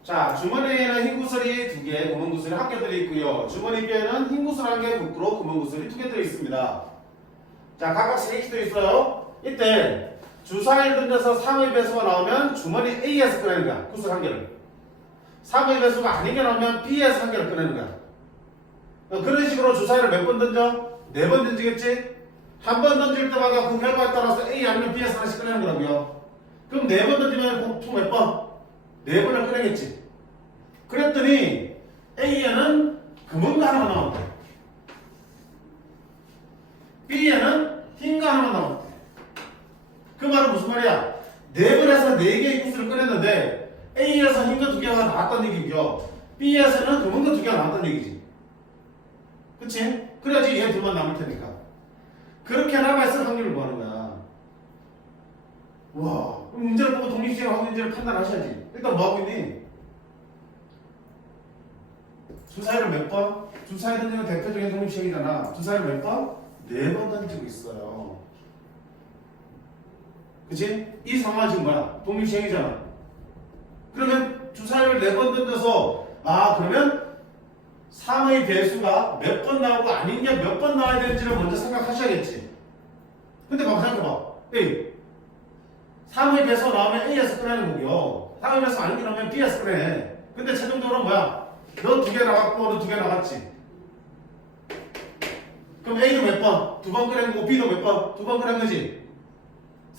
자, 주머니에는 흰 구슬이 2개, 검은 구슬이 1개 들어있고요. 주머니 뼈에는 흰 구슬 1개, 부끄로 검은 구슬이 2개 들어있습니다. 자, 각각 3개씩 들어있어요. 이때 주사위를 던져서 3의 배수가 나오면 주머니 A에서 꺼내는 거야. 구슬 1개를. 3의 배수가 아닌 게 나오면 B에서 1개를 꺼내는 거야. 그런 식으로 주사위를 몇 번 던져? 4번 던지겠지? 한 번 던질 때마다 그 결과에 따라서 A 아니면 B에서 하나씩 꺼내는 거라고요. 그럼 4번 던지면 총 몇 번? 4번을 꺼내겠지. 그랬더니 A에는 금은 거 하나만 나왔대. B에는 흰 거 하나만 나왔대. 그 말은 무슨 말이야? 4번에서 4개의 구슬을 꺼냈는데 A에서 흰 거 2개가 나왔다는 얘기고요. B에서는 검은 거 2개가 나왔다는 얘기지. 그치? 그래야지 얘 둘만 남을 테니까. 그렇게 남아있을 확률을 구하는 거야. 와, 그럼 문제를 보고 독립시행 확률인지를 판단하셔야지. 일단 뭐 하고 있니? 주사위를 몇 번? 주사위 던지는 대표적인 독립시행이잖아. 주사위를 몇 번? 4번 던지고 있어요. 그치? 이 상황은 지금 뭐야? 독립시행이잖아. 그러면 주사위를 4번 던져서 그러면 3의 배수가 몇 번 나오고 아닌 게 몇 번 나와야 되는지를 먼저 생각하셔야겠지. 근데 봐봐, 생각해봐. A 3의 배수가 나오면 A에서 꺼내는 거고요. 3의 배수가 아닌 게 나오면 B에서 꺼내. 근데 최종적으로 뭐야? 너 2개 나갔고 너 2개 나갔지. 그럼 A도 몇 번? 2번 꺼낸 거고 B도 몇 번? 2번 꺼낸 거지.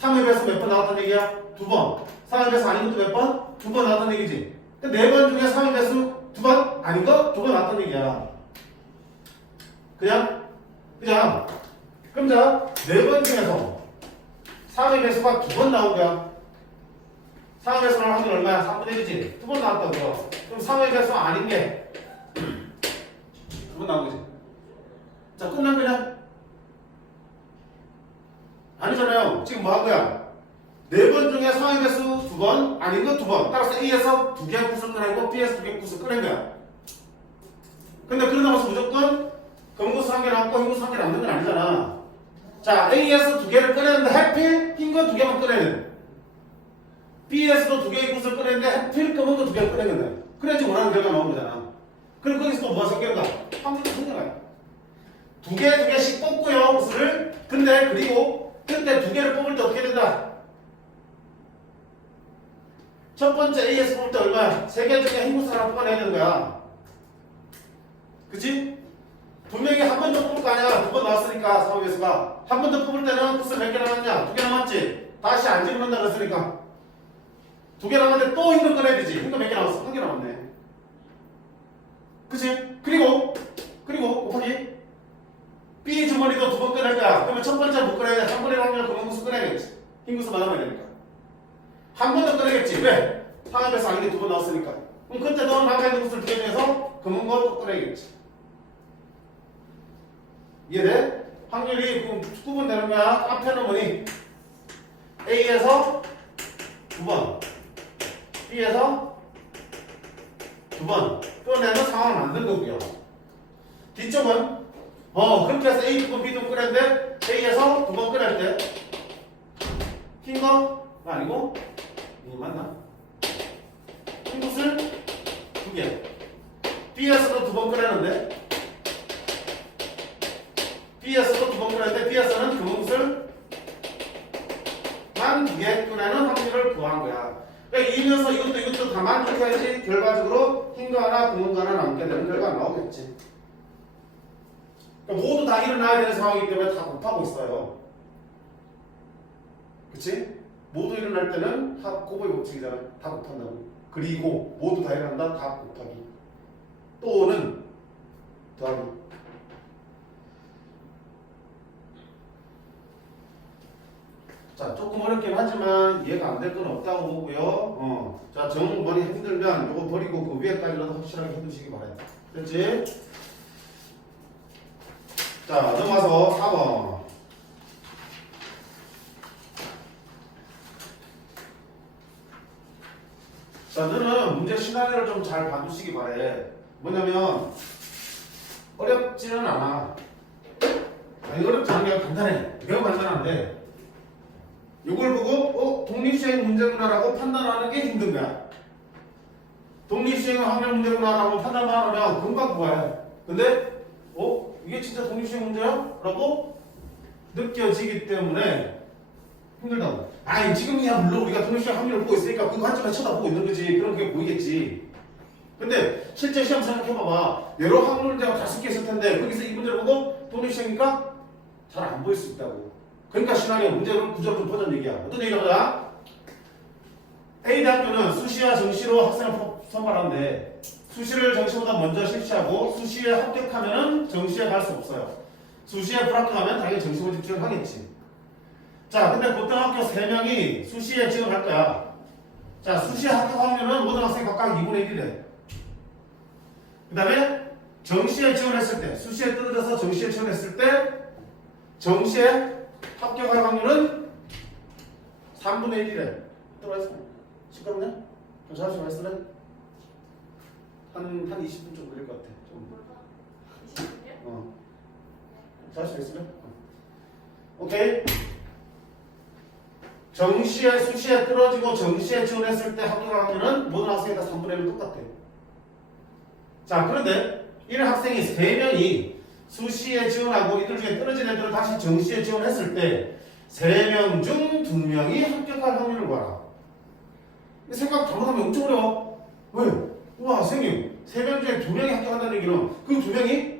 3의 배수 몇 번 나왔다는 얘기야? 2번. 3의 배수 아닌 것도 몇 번? 2번 나왔다는 얘기지. 4번 중에 3의 배수 2번? 아닌 거? 2번 나왔다는 얘기야. 그냥? 그럼 자, 4번 중에서 상의 배수가 2번 나온 거야. 상의 배수 나올 확률 얼마야? 3분의 1이지. 2번 나왔다고요. 그럼 상의 배수 아닌 게 2번 나온 거지. 자, 끝난 거냐? 아니잖아요. 지금 뭐 한 거야? 4번 중에 상의 배수 2번, 아닌 거 2번. 따라서 A에서 2개 굿을 꺼내고 B에서 2개 굿을 꺼낸 거야. 근데 그러다 보서 무조건 검구수 1개 남고 흰구수 1개 남는 건 아니잖아. 자, A에서 2개를 꺼냈는데 해필 흰 거 2개만 꺼내는. B에서도 2개의 굿을 꺼냈는데 해필 검은 거 2개를 꺼낸 건데. 그래야지 원하는 결과 나오는 거잖아. 그럼 거기서 또 뭐가 생기는가? 확률이 생겨나요. 2개씩 뽑고요, 굿을. 근데 그리고 그때 2개를 뽑을 때 어떻게 된다? 첫 번째 A에서 뽑을 때 얼마야? 3개 중에 흰 굿을 하나 뽑아내야 되는 거야. 그치? 분명히 한 번 더 뽑을 거 아니야. 2번 나왔으니까 상호배수가. 한 번 더 뽑을 때는 굿을 몇 개 남았냐? 2개 남았지? 다시 안 집어넣는다 그랬으니까 2개 남았는데 또 흰 거 꺼내야 되지. 흰 거 몇 개 남았어? 1개 남았네. 그치? 그리고 곱하기 B 주머니도 2번 꺼낼 거야. 그러면 첫 번째 못 꺼내야 돼. 한 번에 하면 검은 구수 꺼내야겠지. 흰 구수 받아봐야 되니까. 한 번 더 꺼내겠지. 왜? 상호배수 아닌 게 2번 나왔으니까. 그럼 그때 너 남아 있는 구수를 2개 중에서 검은 거 또 꺼내야겠지. 이해돼? 확률이 9분 되는 거야. 앞에는 뭐니? A에서 2번, B에서 2번 꺼내는 상황을 만든 거고요. 뒤쪽은 그렇게 해서 A 2번, B 2번 꺼냈는데 A에서 2번 꺼낼 때 흰 거 아니고 이거 맞나? 흰 것을 2개 B에서도 2번 꺼내는데 B에서도 2번 꺼냈는데 B에서는 검은 굿을 만 2개 꺼내는 확률을 구한 거야. 그러니까 이면서 이것도 다 만족해야지 결과적으로 흰 거 하나, 검은 거 하나 남게 되는 결과가 나오겠지. 그러니까 모두 다 일어나야 되는 상황이기 때문에 다 곱하고 있어요. 그치? 모두 일어날 때는 다 곱의 법칙이잖아. 다 곱한다고. 그리고 모두 다 일어난다. 다 곱하기. 또는 더하기. 자, 조금 어렵긴 하지만 이해가 안 될 건 없다고 보고요. 자, 정 많이 힘들면 이거 버리고 그 위에까지라도 확실하게 해두시기 바랍니다. 됐지? 자, 넘어가서 4번. 자, 너는 문제 시나리오를 좀 잘 봐두시기 바래. 뭐냐면 어렵지는 않아. 아니, 어렵지 않은 게 간단해. 매우 간단한데 이걸 보고 독립시행 문제구나라고 판단하는 게 힘든 거야. 독립시행 확률 문제구나라고 판단만 하면 금방 구해. 근데 이게 진짜 독립시행 문제야? 라고 느껴지기 때문에 힘들다고. 아니 지금이야 물론 우리가 독립시행 확률을 보고 있으니까 그 관점에 쳐다보고 있는 거지. 그럼 그게 보이겠지. 근데 실제 시험 생각해봐봐. 여러 확률 문제가 5개 있을 텐데 거기서 이 문제를 보고 독립시행이니까 잘 안 보일 수 있다고. 그러니까 시나리오 문제를 구조를 좀 보자는 얘기야. 어떤 얘기를 하자? A대학교는 수시와 정시로 학생을 선발하는데 수시를 정시보다 먼저 실시하고 수시에 합격하면 정시에 갈 수 없어요. 수시에 불합격하면 당연히 정시로 집중을 하겠지. 자, 근데 고등학교 3명이 수시에 지원할 거야. 자, 수시에 합격 확률은 모든 학생이 각각 2분의 1이래. 그 다음에 정시에 지원했을 때, 수시에 떨어져서 정시에 지원했을 때 정시에 합격할 확률은 3분의 1이래. 들어왔어? 시끄럽냐? 좀 잠시만 했을래? 한 20분 좀 걸릴 것 같아. 좀. 20분이요? 잠시만 했을래? 오케이. 정시에, 수시에 떨어지고 정시에 지원했을 때 합격할 확률은 모든 학생이 다 3분의 1로 똑같아. 자, 그런데 이런 학생이 3명이 수시에 지원하고 이들 중에 떨어진 애들을 다시 정시에 지원했을 때 3명 중 2명이 합격할 확률을 봐라. 생각 잘못하면 엄청 어려워. 왜? 우와 선생님 3명 중에 2명이 합격한다는 얘기는 그 2명이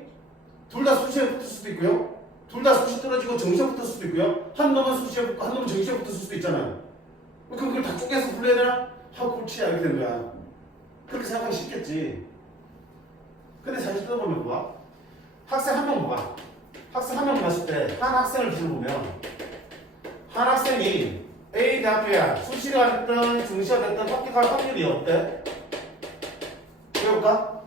둘 다 수시에 붙을 수도 있고요. 둘 다 수시 떨어지고 정시에 붙을 수도 있고요. 한 놈은 수시에 붙고 한 놈은 정시에 붙을 수도 있잖아요. 그럼 그걸 다 쪼개서 불러야 되나? 하고 꼴찌야 이렇게 되는 거야. 그렇게 생각하기 쉽겠지. 근데 사실 뜯어보면 봐. 학생 한 명 봐. 학생 한 명 봤을 때 한 학생을 기준으로 보면 한 학생이 A 대학교야 수시가 됐든 중시가 됐든 합격할 확률이 어때? 해볼까?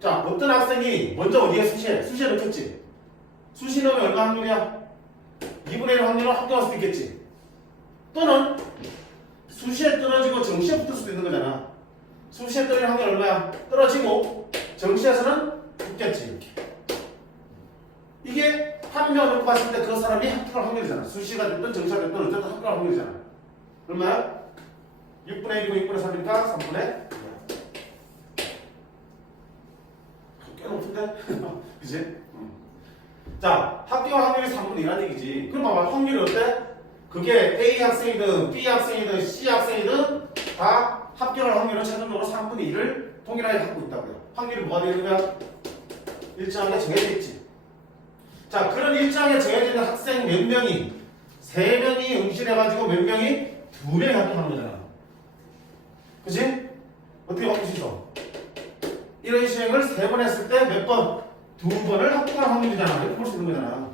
자, 어떤 학생이 먼저 어디에 수시에 넣겠지? 수시 넣으면 얼마 확률이야? 2분의 1 확률로 합격할 수도 있겠지. 또는 수시에 떨어지고 정시에 붙을 수도 있는 거잖아. 수시에 떨어질 확률 얼마야? 떨어지고 정시에서는 붙겠지. 이게 한 명 놓고 봤을 때 그 사람이 합격할 확률이잖아. 수시가 됐든 정시가 됐든 어쨌든 합격할 확률이잖아. 얼마야? 6분의 1이고 6분의 3이니까 3분의 1. 꽤 높은데? 그치? 자, 합격할 확률이 3분의 1이라는 얘기지. 그럼 봐봐, 확률이 어때? 그게 A 학생이든 B 학생이든 C 학생이든 다 합격할 확률은 최종적으로 3분의 1을 동일하게 갖고 있다고요. 확률이 뭐가 되는 거야? 일정하게 정해져 있지. 자, 그런 일정하게 정해져 있는 학생 몇 명이 3명이 응시해가지고 몇 명이 2명이 합격하는 거잖아. 그치? 어떻게 바꿀 수 있어? 이런 시행을 3번 했을 때 몇 번? 2번을 합격할 확률이잖아. 이렇게 볼 수 있는 거잖아.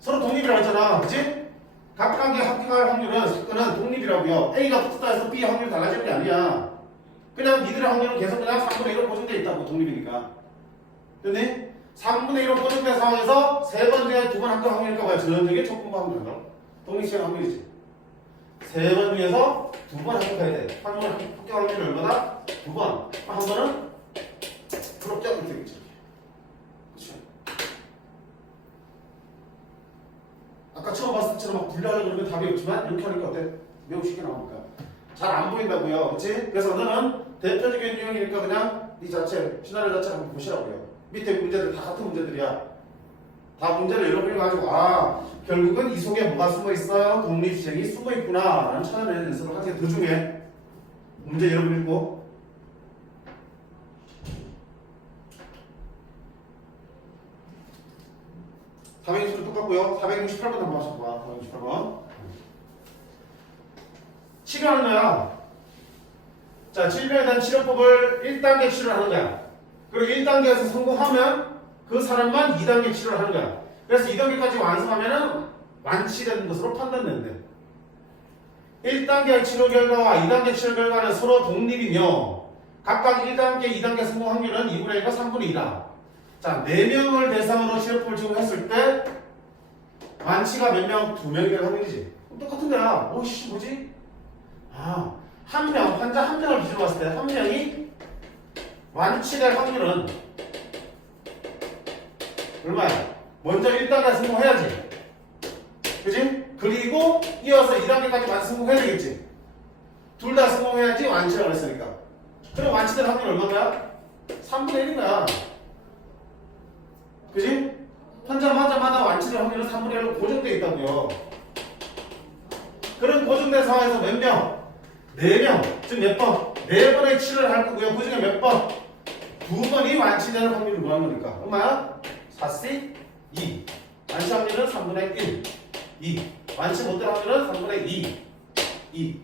서로 독립이라고 했잖아. 그치? 각각의 합격할 확률은 사건은 독립이라고요. A가 붙었다 해서 B의 확률이 달라지는 게 아니야. 그냥 니들의 확률은 계속 그냥 3분의 1로 보정되어 있다고. 독립이니까. 됐니? 3분의 1로 보정된 상황에서 3번 중에 2번 합격 확률일까 봐요. 전형적인 조건부 확률이다. 독립시행 확률이지. 3번 중에서 2번 합격해야 돼. 한 번은 합격 확률이 얼마나? 2번. 한 번은 부럽지 않게 되겠지. 그렇죠. 아까 처음 봤을 때처럼 막 분류하려고 그러면 답이 없지만 이렇게 하니까 어때? 매우 쉽게 나오니까. 잘 안 보인다고요. 그렇지? 그래서 너는 대표적인 유형이니까 그냥 이 자체, 시나리오 자체를 한번 보시라고요. 밑에 문제들 다 같은 문제들이야. 다 문제를 여러분이 가지고 결국은 이 속에 뭐가 숨어 있어요? 독립시행이 숨어 있구나 라는 찾아내는 연습을 하세요. 그 중에 문제 여러분 읽고 460도 똑같고요. 468번 한번 하셔봐. 468번. 치료하는 거야. 자, 질병에 대한 치료법을 1단계 치료를 하는 거야. 그리고 1단계에서 성공하면 그 사람만 2단계 치료를 하는 거야. 그래서 2단계까지 완성하면은 완치되는 것으로 판단된대. 1단계 치료 결과와 2단계 치료 결과는 서로 독립이며 각각 1단계, 2단계 성공 확률은 2분의 1과 3분의 2다. 자, 4명을 대상으로 치료법을 적용했을 때 완치가 몇 명? 2명이 될 확률이지. 똑같은 거야. 뭐지? 한 명, 환자 한 명을 기준으로 봤을 때 한 명이 완치될 확률은 얼마야? 먼저 1단계 성공해야지. 그지? 그리고 이어서 2단계까지 완치 성공해야 되겠지. 둘 다 성공해야지 완치라고 했으니까. 그럼 완치될 확률 얼마야? 3분의 1인 거야. 그지? 환자마다 완치될 확률은 3분의 1로 고정되어 있다고요. 그런 고정된 상황에서 몇 명? 4명, 즉 몇 번? 4번의 치료를 할 거고요. 그 중에 몇 번? 2번이 완치되는 확률을 구하는 거니까. 얼마야? 4C 2. 완치 확률은 3분의 1. 2. 완치 못될 확률은 3분의 2. 2.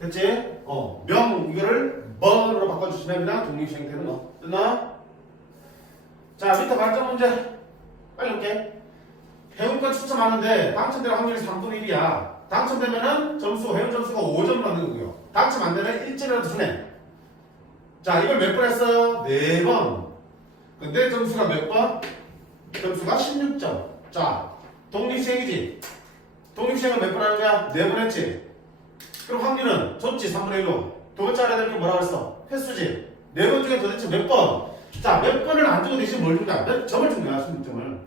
됐지? 이거를 번으로 바꿔주시면 그냥 독립시행 되는 거. 됐나? 자, 밑에 발전 문제. 빨리 올게. 회원권 추첨하는데 당첨될 확률이 3분의 1이야. 당첨되면은 회원 점수가 5점 받는 거고요. 당첨 안 되면 1점이라도 주네. 자, 이걸 몇 번 했어요? 4번. 근데 점수가 몇 번? 점수가 16점. 자, 독립시행이지? 독립시행은 몇 번 하는 거야? 4번 했지? 그럼 확률은 줬지 3분의 1로. 두 번째 알아야 될 게 뭐라고 했어? 횟수지. 4번 중에 도대체 몇 번? 자, 몇 번을 안 주고 대신 뭘 준다? 몇 점을 준 거야, 16점을.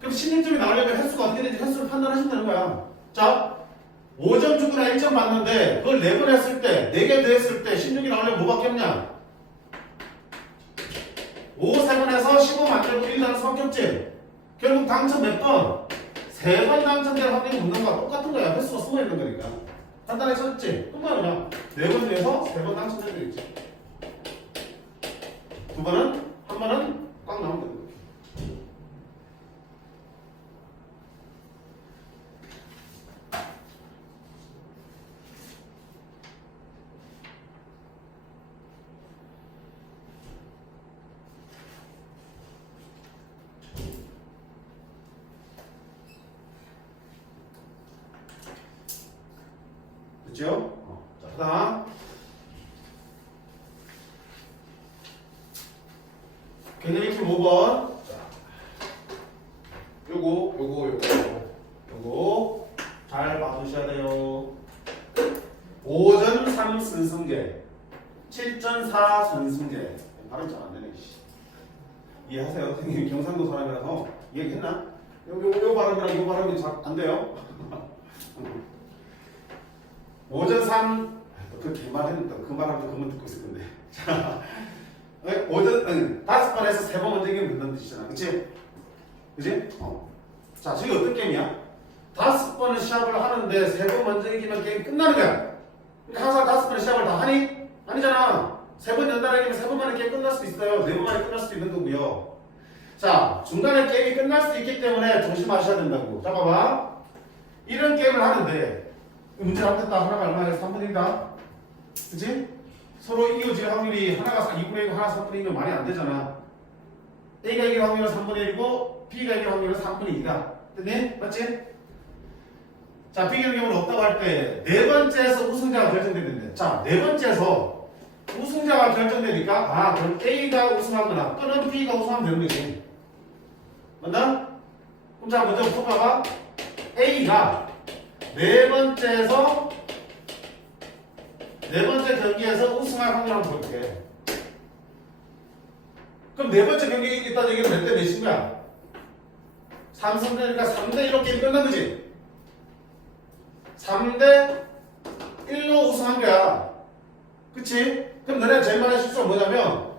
그럼 16점이 나오려면 횟수가 어떻게 되는지 횟수를 판단하신다는 거야. 자, 5점 주거나 1점 받는데 그걸 4번 했을 때, 4개 더 했을 때 16이 나오려면 뭐밖에 없냐? 5, 3번 해서 15 만들고 1 나눠서 성격지. 결국 당첨 몇 번? 3번 당첨될 확률이 없는 거야. 똑같은 거야. 횟수가 숨어 있는 거니까. 간단해졌지? 그럼 그냥 4번 중에서 3번 당첨되면 되겠지. 2번은, 1번은 꽉 나오면 되는 거지. 됐죠? 자, 그 다음. 개념 5번. 자, 요거 잘 봐두셔야 돼요. 5전 3 선승계, 7전 4 선승계. 발음 잘 안 되네. 이해하세요? 선생님 경상도 사람이라서 이해했나? 요 발음이랑 요 발음이 잘 안 돼요. 5전 3, 그 개말했는데 그 말하면 그만 듣고 있을 건데. 자, 5전 5번에서 3번 먼저 이기면 된다는 뜻이잖아, 그치? 그치? 자, 지금 어떤 게임이야? 5번은 시합을 하는데 3번 먼저 이기면 게임 끝나는 거야. 그러니까 항상 5번은 시합을 다 하니? 아니잖아. 3번 연달아 이기면 3번 만에 게임 끝날 수도 있어요. 4번 만에 끝날 수도 있는 거고요. 자, 중간에 게임이 끝날 수도 있기 때문에 조심하셔야 된다고. 자, 봐봐. 이런 게임을 하는데 문제를 안 됐다. 하나가 얼마야? 3분의 1이다. 그치? 서로 이겨질 확률이 하나가 2분의 1이고 하나 3분의 1이면 말이 안 되잖아. A가 이길 확률은 3분의 1이고 B가 이길 확률은 3분의 2다. 됐니? 맞지? 자, B 경우는 없다고 할 때 네 번째에서 우승자가 결정되는데, 자, 네 번째에서 우승자가 결정되니까 그럼 A가 우승하거나 또는 B가 우승하면 되는 거지. 맞나? 그럼 자, 먼저 풀어봐봐. A가 네 번째 경기에서 우승할 확률 한번 볼게. 그럼 네 번째 경기에 있다는 얘기는 몇 대 몇인 거야? 3승되니까 3대1로 게임 끝난 거지? 3대1로 우승한 거야. 그치? 그럼 너네 제일 많은 실수가 뭐냐면,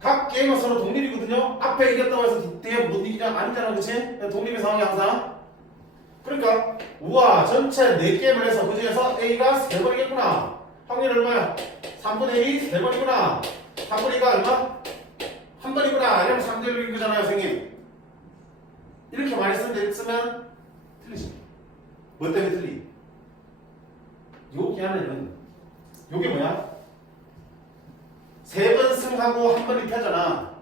각 게임은 서로 독립이거든요? 앞에 이겼다고 해서 뒤에 못 이기냐? 아니잖아, 그치? 독립의 상황이 항상. 그러니까, 우와, 전체 4게임을 해서 그 중에서 A가 3번 이겼구나. 확률 얼마야? 3분의 1이 3번이구나. 3분의 2가 얼마? 1번이구나. 이러면 3대1로 이긴 거잖아요, 선생님. 이렇게 많이 쓰면 틀리지. 뭐 때문에 틀리? 여기 안에는 요게 뭐야? 3번 승하고 1번 패잖아.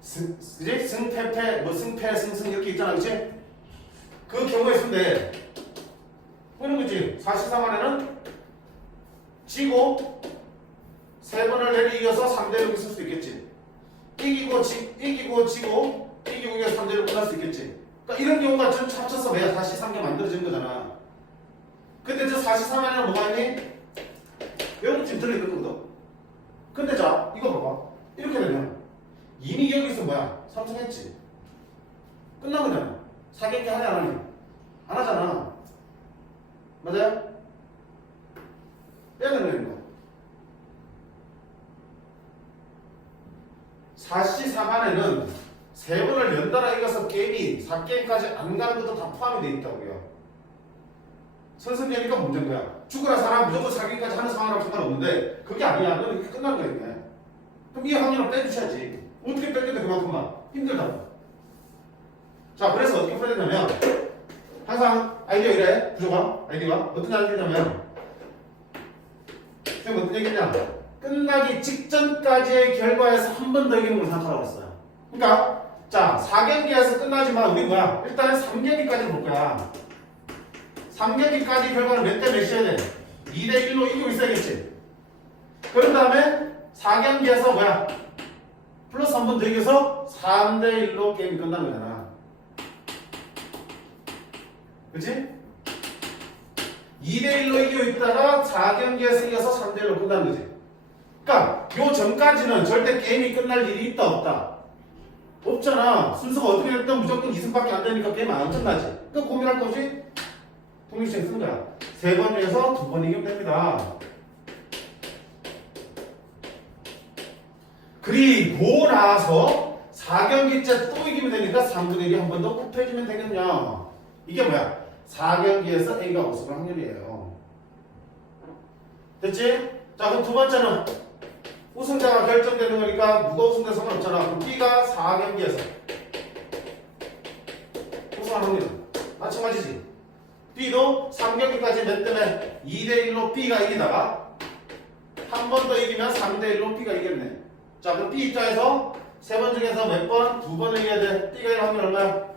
그지? 승패, 승패, 승승 이렇게 있잖아, 그치? 그 경우에 쓰면 돼. 그런 거지. 사실상 안에는 지고 3번을 내리 이겨서 3대1로 쓸 수 있겠지. 이기고 지고 이겨서 3대1로 끝날 수 있겠지. 그러니까 이런 경우가 좀 합쳐서 왜 사실상계 만들어진 거잖아. 근데 저 사실상에는 뭐가 있니? 여러분 지금 들어있는 거거든. 근데 자, 이거 봐봐. 이렇게 되면 이미 여기서 뭐야? 삼성했지. 끝난 거잖아. 사경기 하냐 안 하냐? 안 하잖아. 맞아요? 빼야 되는 거. 4시 4반에는 3번을 연달아 이겨서 게임이 4게임까지 안 가는 것도 다 포함이 돼 있다고요. 선승되니까 문제인 거야. 죽으라 사람 무조건 4게임까지 하는 상황이랑 상관없는데 그게 아니야. 너는 이렇게 끝나는 거야, 이게. 그럼 이 확률을 빼주셔야지. 어떻게 뺄 건데 그만큼만. 힘들다고. 자, 그래서 어떻게 풀어야 되냐면 항상 아이디어 이래. 구조가. 아이디어가. 어떤 아이디어냐면 지금 어떤 얘기냐. 끝나기 직전까지의 결과에서 한 번 더 이기는 걸 생각하라고 했어요. 그러니까 자, 4경기에서 끝나지만 우리 뭐야? 일단 3경기까지 볼 거야. 3경기까지 결과는 몇 대 몇이어야 돼? 2대 1로 이기고 있어야겠지. 그런 다음에 4경기에서 뭐야? 플러스 한 번 더 이겨서 3대 1로 게임이 끝난 거잖아. 그치? 2대 1로 이기고 있다가 4경기에서 이겨서 3대 1로 끝나는 거지. 그러니까 요 전까지는 절대 게임이 끝날 일이 있다 없다? 없잖아. 순서가 어떻게 됐든 무조건 2승밖에 안 되니까 게임 안 끝나지. 그러니까 고민할 거지? 독립시행 쓰는 거야. 3번 중에서 2번 이기면 됩니다. 그리고 나서 4경기째 또 이기면 되니까 3분의 1이 한 번 더 곱해지면 되겠냐. 이게 뭐야? 4경기에서 A가 우승할 확률이에요. 됐지? 자, 그럼 두 번째는 우승자가 결정되는 거니까 누가 우승돼서 상관없잖아. 그럼 B가 4경기에서 우승할 확률 마찬가지지. B도 3경기까지 몇 때문에 2대1로 B가 이기다가 한 번 더 이기면 3대1로 B가 이겼네. 자, 그럼 B 입장에서 세 번 중에서 몇 번? 두 번을 이겨야 돼. B가 이길 확률 얼마야?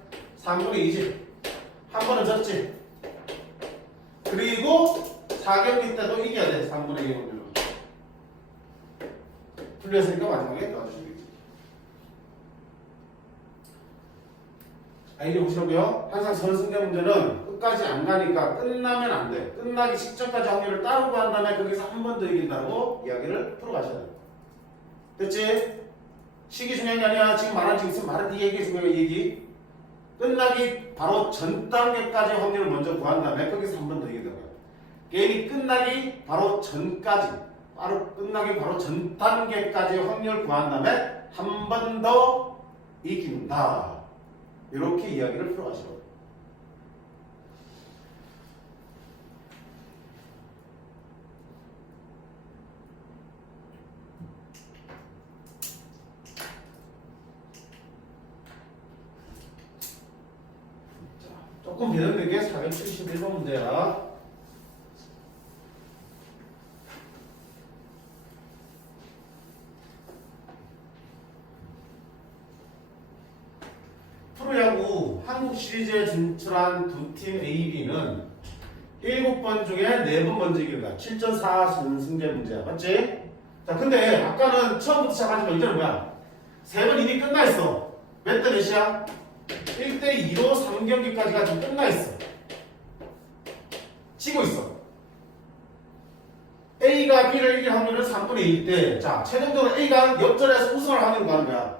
3분의 2지. 한 번은 졌지. 그리고 4경기 때도 이겨야 돼. 3분의 2 확률로. 풀렸으니까 마지막에 넣어주시면 되겠지. 이게 보시라고요. 항상 선승계 문제는 끝까지 안 가니까 끝나면 안 돼. 끝나기 직전까지 확률을 따로 구한 다음에 거기서 한 번 더 이긴다고 이야기를 풀어가셔야 돼. 됐지? 시기 중요한 게 아니야. 지금 말한 지금 말한 이 얘기 중요한 이 얘기. 끝나기 바로 전 단계까지 확률을 먼저 구한 다음에 거기서 한 번 더 이긴다고요. 게임이 끝나기 바로 전까지, 끝나기 바로 전 단계까지 확률 구한 다음에 한 번 더 이긴다. 이렇게 이야기를 풀어가시라고요. 조금 변형된 게 471번 문제야. 프로야구 한국 시리즈에 진출한 두 팀 A, B는 7번 중에 4번 먼저 이긴다. 7.4 선승제 문제야. 맞지? 자, 근데 아까는 처음부터 시작하지만 이제는 뭐야? 3번 이미 끝나 있어. 몇 대 몇이야? 1대2로 3경기까지가 지금 끝나 있어. 치고 있어. A가 B를 이길 확률은 3분의 1대. 자, 최종적으로 A가 역전해서 우승을 하는 거 하는 거야.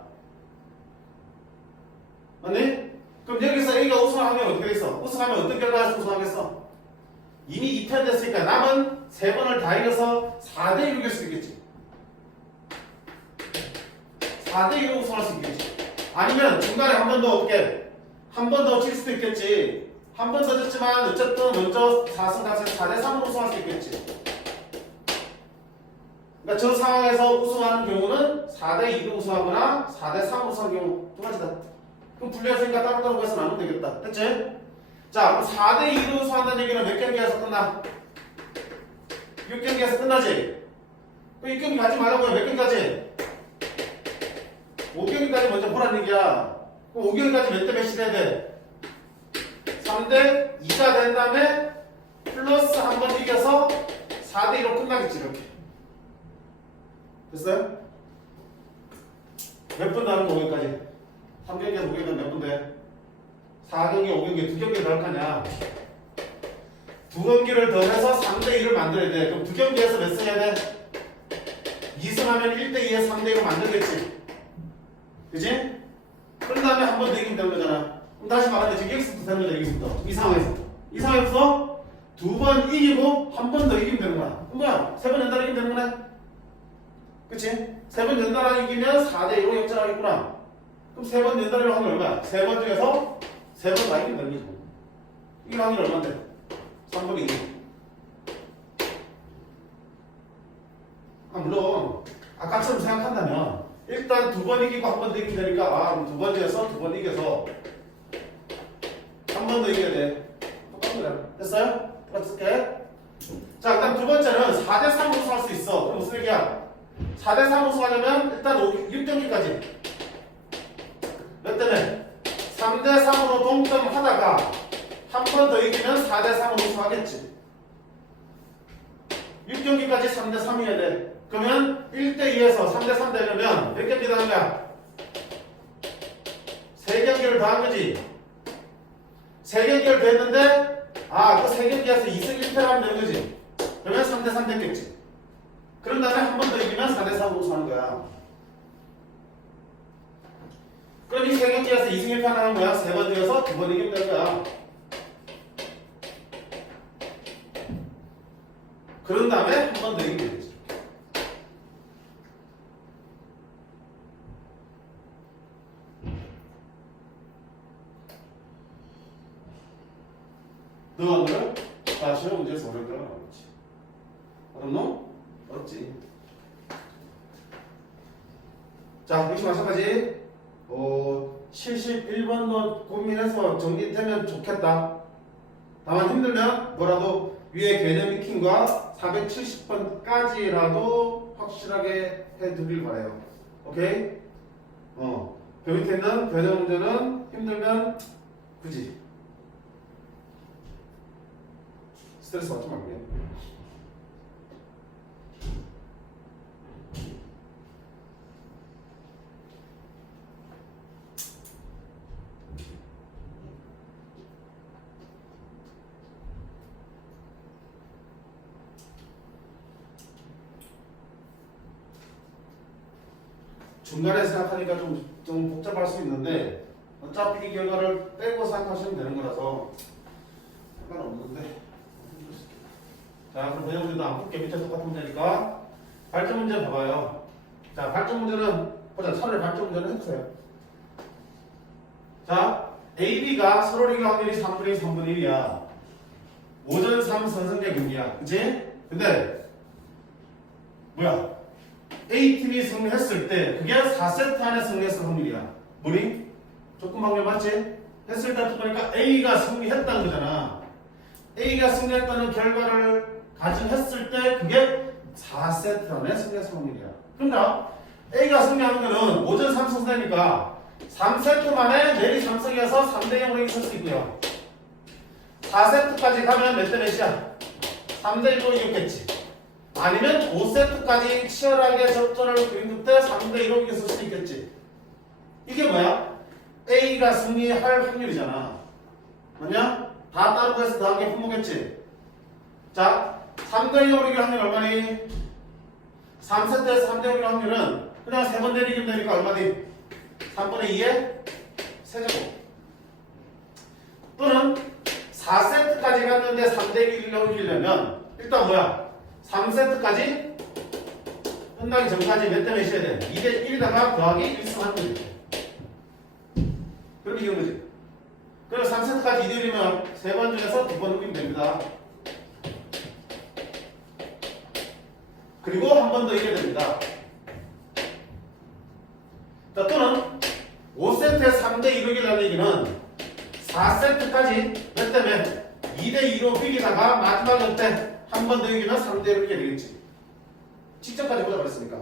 맞니? 그럼 여기서 A가 우승할 확률이 어떻게 됐어? 우승하면 어떤 결과에서 우승하겠어? 이미 2편 됐으니까 남은 3번을 다 이겨서 4대1로 이길 수 있겠지. 4대1로 우승할 수 있겠지. 아니면 중간에 한 번 더 어떻게 한 번 더 칠 수도 있겠지. 한 번 더 졌지만 어쨌든 먼저 4승達 4대3으로 우승할 수 있겠지. 그러니까 저 상황에서 우승하는 경우는 4대2로 우승하거나 4대3으로 우승하는 경우 두 가지다. 그럼 분리했으니까 따로따로 해서 나누면 되겠다. 됐지? 자, 그럼 4대2로 우승한다는 얘기는 몇 경기에서 끝나? 6경기에서 끝나지? 그럼 6경기 가지 말라고요. 몇 경기까지? 5경기까지 먼저 보라는 얘기야. 그럼 5경기까지 몇 대 몇이 돼야 돼? 3대 2가 된 다음에 플러스 한 번 이겨서 4대 2로 끝나겠지. 이렇게 됐어요? 몇 분 나는 5경기까지? 3경기에서 5경기는 몇 분 돼? 4경기, 5경기, 2경기 더 할까냐? 2경기를 더 해서 3대 2를 만들어야 돼. 그럼 2경기에서 몇 승 해야 돼? 2승하면 1대 2에 3대 2로 만들겠지. 그치? 그런 다음에 한 번 더 이기면 되는 거잖아. 그럼 다시 말하면 지금 여기서부터 되는 거죠. 여기서부터. 이 상황에서. 이 상황에서 2번 이기고 한 번 더 이기면 되는 거야. 그럼 뭐야? 3번 연달아 이기면 되는 거네? 그치? 3번 연달아 이기면 4대 2로 역전하겠구나. 그럼 3번 연달아 확률 얼마야? 3번 중에서 3번 다 이기면 되는 거지. 이길 확률 얼마인데? 3분의 2. 물론 아까처럼 생각한다면 일단 2번 이기고 한 번 더 이기면 되니까 그럼 2번 중에서 2번 이겨서 한 번 더 이겨야 돼. 똑같은 거야. 됐어요? 어떻게? 자, 그다음 두 번째는 4대3 우승할 수 있어. 그럼 무슨 얘기야? 4대3 우승하려면 일단 6경기까지 몇 때문에? 3대3으로 동점하다가 한 번 더 이기면 4대3으로 우승하겠지. 6경기까지 3대3이어야 돼. 그러면 1대2에서 3대3 되려면 몇 경기 더 한 거야? 3경기를 더 한 거지. 3경기를 더 했는데 그 3경기에서 2승 1패를 하면 되는 거지. 그러면 3대3 됐겠지. 그런 다음에 한 번 더 이기면 4대3으로 우승하는 거야. 그럼 이 3경기에서 2승 1패 하는 거야. 3번 중에서 2번 이기면 되는 거야. 그런 다음에 한 번 더 이기면 되지. 없노? 없지. 자, 역시 마찬가지. 71번도 고민해서 정리되면 좋겠다. 다만 힘들면 뭐라도 위에 개념 익힘과 470번까지라도 확실하게 해두길 바래요. 오케이? 그 밑에 있는 변형 문제는 힘들면 굳이 스트레스 받지 말고요. 중간에 생각하니까 좀 복잡할 수 있는데 어차피 이 결과를 빼고 생각하시면 되는 거라서 상관없는데. 자, 그럼 배경 문제도 안 풀게. 밑에 똑같은 문제니까 발전 문제 봐봐요. 자, 발전 문제는 보자. 차라리 발전 문제는 해주세요. 자, A, B가 서로 이길 확률이 3분의 2, 3분의 1이야. 오전 3 선승제 경기야. 그치? 근데 뭐야? A팀이 승리했을 때 그게 4세트 안에 승리했을 확률이야. 뭐니? 조건 확률 맞지? 했을 때 보니까 A가 승리했다는 거잖아. A가 승리했다는 결과를 가정했을 때 그게 4세트 안에 승리했을 확률이야. 그러니까 A가 승리한 거는 오전 3승세니까 3세트 만에 내리 3승이어서 3대 0으로 이길 수 있고요. 4세트까지 가면 몇 대 몇이야? 3대 1로 이겼겠지. 아니면 5세트까지 치열하게 접전을 그린 끝에 3대 1로 이겼을 수 있겠지. 이게 뭐야? A가 승리할 확률이잖아. 맞냐? 다 따로 해서 더하기 분모겠지. 자, 3대 1로 이길 확률 얼마니? 3세트에서 3대 1로 확률은 그냥 3번 내리기면 되니까 얼마니? 3분의 2에 세제곱. 또는 4세트까지 갔는데 3대 1로 이기려면 일단 뭐야? 3세트까지 끝나기 전까지 몇 대 몇이어야 돼? 2대 1에다가 더하기 1승 하는 거지. 그럼 이긴 거지. 그럼 3세트까지 2대 1이면 3번 중에서 2번 이기면 됩니다. 그리고 한 번 더 이겨야 됩니다. 자, 또는 5세트에 3대 1로 이기려는 얘기는 4세트까지 몇 대 몇? 2대 2로 이기다가 마지막 때 한 번 더 이기면 3대 1로 이겨야 되겠지. 직접까지 보자 그랬으니까.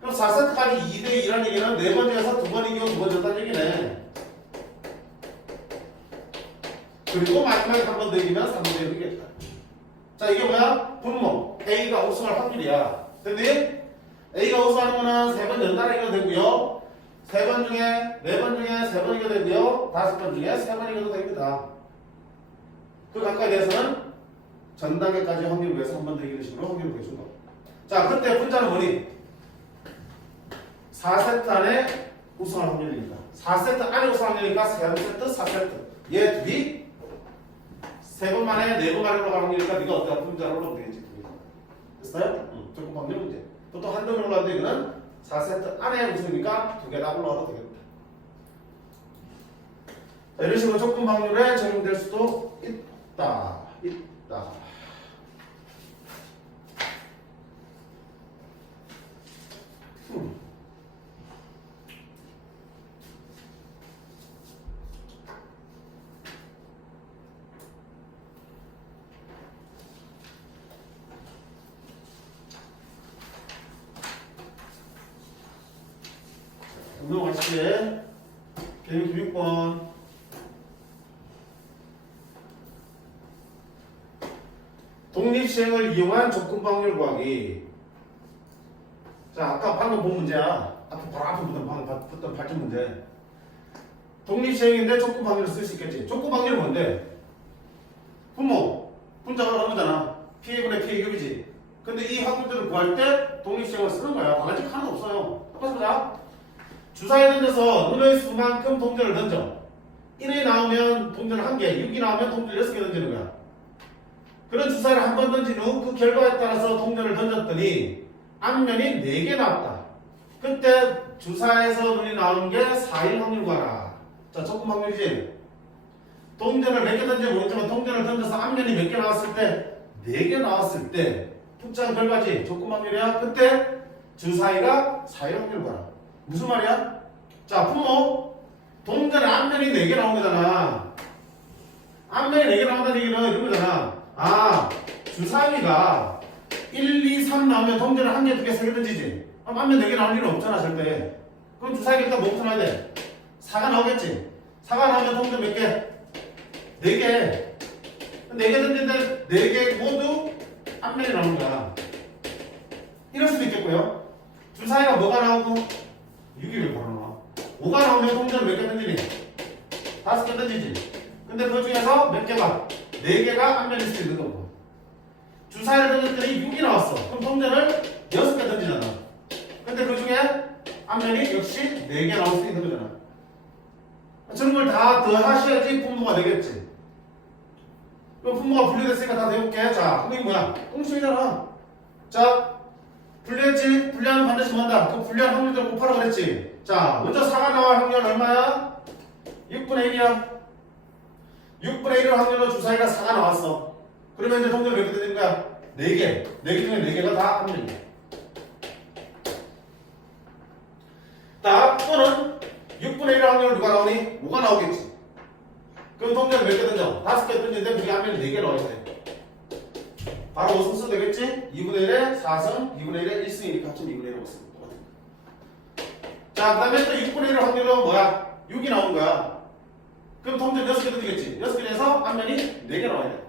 그럼 4세트까지 2대 2라는 얘기는 4번 중에서 2번 이기고 2번 졌다는 얘기네. 그리고 마지막에 한 번 더 이기면 3대 1로 이겼다. 자, 이게 뭐야? 분모. A가 우승할 확률이야. 근데 A가 우승하는 거는 3번 연달아 이겨도 되고요. 3번 중에, 4번 중에 3번 이겨도 되고요. 5번 중에 3번 이겨도 됩니다. 그 각각에 대해서는 전 단계까지 확률을 위해서 한 번 더 이기는 식으로 확률을 보여준 거. 자, 그때 분자는 뭐니? 4세트 안에 우승할 확률이니까. 4세트 안에 우승할 확률이니까 3세트, 4세트. 얘 둘이 3번 만에 4번 만에 올라갈 확률이니까 네가 어떤 분자를 올라오면 되겠지. 됐어요? 조금 확률 문제. 또 한 덩이 올라가도 이거는 4세트 안에 우승이니까 2개 다 올라가도 되겠다. 자, 이런 식으로 조건 확률에 적용될 수도 있다. 넘어가시게. 개념 6번. 독립시행을 이용한 조건 확률 구하기. 자, 아까 방금 본 문제야. 앞에 바로 앞에 붙던 발전 문제. 독립시행인데 조건 확률을 쓸 수 있겠지. 조건 확률은 뭔데? 분모. 분자가 나오는 거잖아. P분의 P급이지. 근데 이 확률들을 구할 때 독립시행을 쓰는 거야. 방아직 하나도 없어요. 똑같이 보자. 주사에 던져서 눈의 수만큼 동전을 던져. 1이 나오면 동전을 1개, 6이 나오면 동전을 6개 던지는 거야. 그런 주사를 한 번 던진 후 그 결과에 따라서 동전을 던졌더니 앞면이 4개 나왔다. 그때 주사에서 눈이 나오는 게 4일 확률 구하라. 자, 조건 확률이지. 동전을 몇 개 던지면 모르지만 동전을 던져서 앞면이 몇 개 나왔을 때 4개 나왔을 때 푹장 결과지 조건 확률이야. 그때 주사위가 4일 확률 봐라. 무슨 말이야? 자, 분모 동전에 앞면이 4개 나온 거잖아. 앞면이 4개 나온다는 얘기는 이런 거잖아. 아, 주사위가 1, 2, 3 나오면 동전에 한 개, 두 개, 세 개 던지지. 그럼 앞면 4개 나올 일은 없잖아, 절대. 그럼 주사위가 일단 뭐부터 나야 돼? 4가 나오겠지. 4가 나오면 동전 몇 개? 4개. 4개 던진데 4개 모두 앞면이 나오는 거야. 이럴 수도 있겠고요. 주사위가 뭐가 나오고 6이 왜 바로 나와? 5가 나오면 동전 몇 개 던지니? 5개 던지지. 근데 그 중에서 몇 개가? 4개가 앞면일 수 있는 거고. 주사위를 던졌더니 6이 나왔어. 그럼 동전을 6개 던지잖아. 근데 그 중에 앞면이 역시 4개 나올 수 있는 거잖아. 저런 걸 다 더하셔야지 분모가 되겠지. 그럼 분모가 분류됐으니까 다 외울게. 자, 그럼 이게 뭐야? 공식이잖아. 자, 분류했지? 분류하면 반드시 뭐한다? 그 분류한 확률들 곱하라 그랬지? 자, 먼저 4가 나올 확률 얼마야? 6분의 1이야. 6분의 1을 확률로 주사위가 4가 나왔어. 그러면 이제 동전 몇 개 되는 거야? 4개. 4개 중에 4개가 다 합률이야. 자, 또는 6분의 1의 확률로 누가 나오니? 5가 나오겠지. 그럼 동전 몇 개 던져? 5개 던지는데 그게 하면 4개 나와야 돼. 바로 5승 써도 되겠지? 2분의 1에 4승, 2분의 1에 1승이니까 합치면 2분의 1에 5승. 자, 그 다음에 또 6분의 1의 확률은 뭐야? 6이 나온 거야. 그럼 동전 6개 던지겠지? 6개 중에서 앞면이 4개 나와야 돼.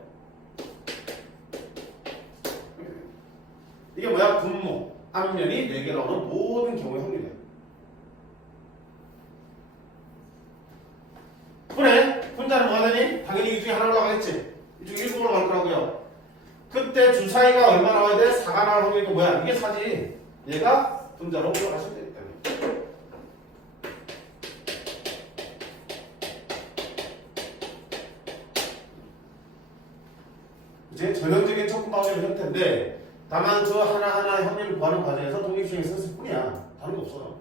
이게 뭐야? 분모. 앞면이 4개 나오는 모든 경우의 확률이야. 그래, 분자는 뭐가 되니? 당연히 이 중에 하나 올라가겠지. 이 중에 1번 올라갈 거라고요. 그때 주사위가 얼마 나와야 돼? 4가 나올 확률이고 뭐야? 이게 4지. 얘가 분자로 올라가시면 되겠다. 이제 전형적인 척분방정의 형태인데 다만 그 하나하나의 확률을 구하는 과정에서 독립식을 썼을 뿐이야. 다른 거 없어요.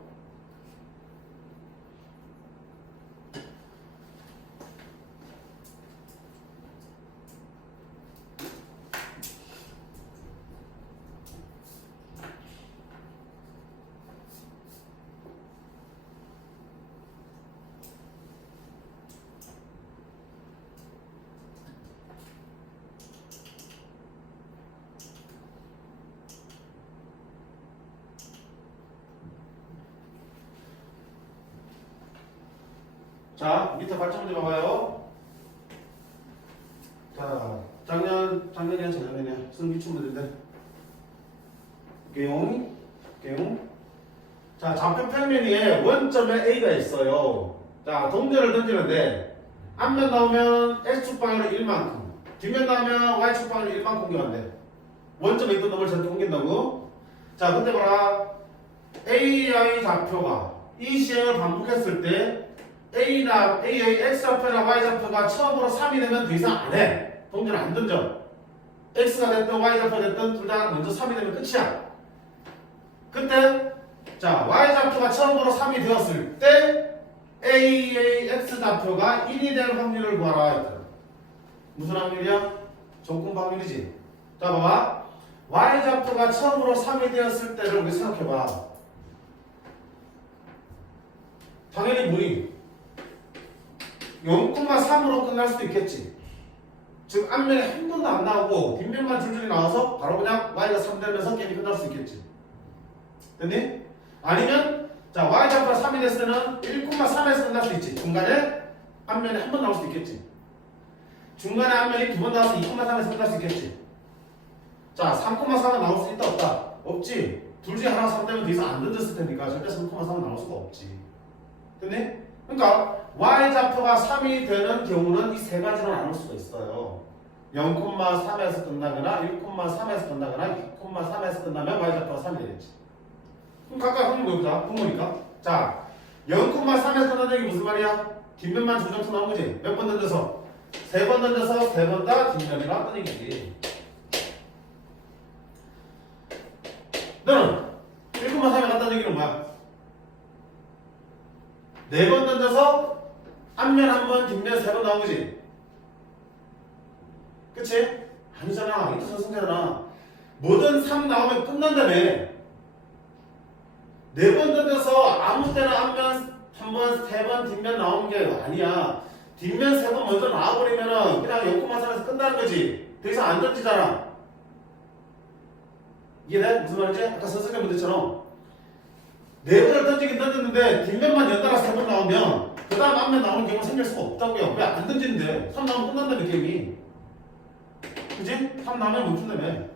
자, 밑에 발전 문제 봐봐요. 자, 작년이야, 재작년이야. 쓴 기출 문제인데. 개용. 자, 좌표 평면에 원점에 A가 있어요. 자, 동전을 던지는데, 앞면 나오면 X축방으로 1만큼, 뒷면 나오면 Y축방으로 1만큼 옮겨간대. 원점에 있던 놈을 저렇게 옮긴다고? 자, 근데 봐라. AI 좌표가 이 시행을 반복했을 때, A의 X좌표나 Y좌표가 처음으로 3이 되면 더 이상 안 해. 동전을 안 던져. X가 됐든 Y좌표가 됐든 둘 다 먼저 3이 되면 끝이야. 그때 자 Y좌표가 처음으로 3이 되었을 때 A의 X좌표가 1이 될 확률을 구하라 했잖아. 무슨 확률이야? 조건 확률이지. 자 봐봐. Y좌표가 처음으로 3이 되었을 때를 우리 생각해봐. 당연히 뭐니? 0,3으로 끝날 수도 있겠지. 즉 앞면에 한 번도 안 나오고 뒷면만 줄줄이 나와서 바로 그냥 y가 3 되면서 게임이 끝날 수 있겠지. 됐니? 아니면 자 y좌표가 3이 됐을 때는 1,3에서 끝날 수 있지. 중간에 앞면에 한 번 나올 수도 있겠지. 중간에 앞면이 두 번 나와서 2,3에서 끝날 수 있겠지. 자 3,3은 나올 수 있다 없다? 없지. 둘 중에 하나가 3 되면 더 이상 안 던졌을 테니까 절대 3,3은 나올 수가 없지. 됐니? 그러니까 y좌표가 3이 되는 경우는 이 세 가지로 나눌 수가 있어요. 0,3에서 끝나거나 1,3에서 끝나거나 2,3에서 끝나면 y좌표가 3이 되겠지. 그럼 각각 확률 보여보자. 분모니까. 자, 0,3에서 끝나는 게 무슨 말이야? 뒷면만 조정수 나온 거지. 몇 번 던져서? 3번 던져서 3번 다 뒷면이라 했던 얘기지. 너는 1,3에 갔다는 얘기는 뭐야? 4번 던져서 앞면 한 번, 뒷면 3번 나온 거지. 그치? 아니잖아. 이투선 승자잖아. 뭐든 3 나오면 끝난다며. 4번 던져서 아무 때나 앞면 한 번, 3번 뒷면 나오는 게 아니야. 뒷면 3번 먼저 나와버리면은 그냥 0,3에서 끝나는 거지. 더 이상 안 던지잖아. 이해돼? 무슨 말이지? 아까 선생님 문제처럼 4번을 던지긴 던졌는데 뒷면만 연달아 3번 나오면 그 다음 앞면 나오는 경우 생길 수가 없다고요. 왜 안 던지는데? 3 나오면 끝난다며 게임이. 그지? 3 나오면 멈춘다며.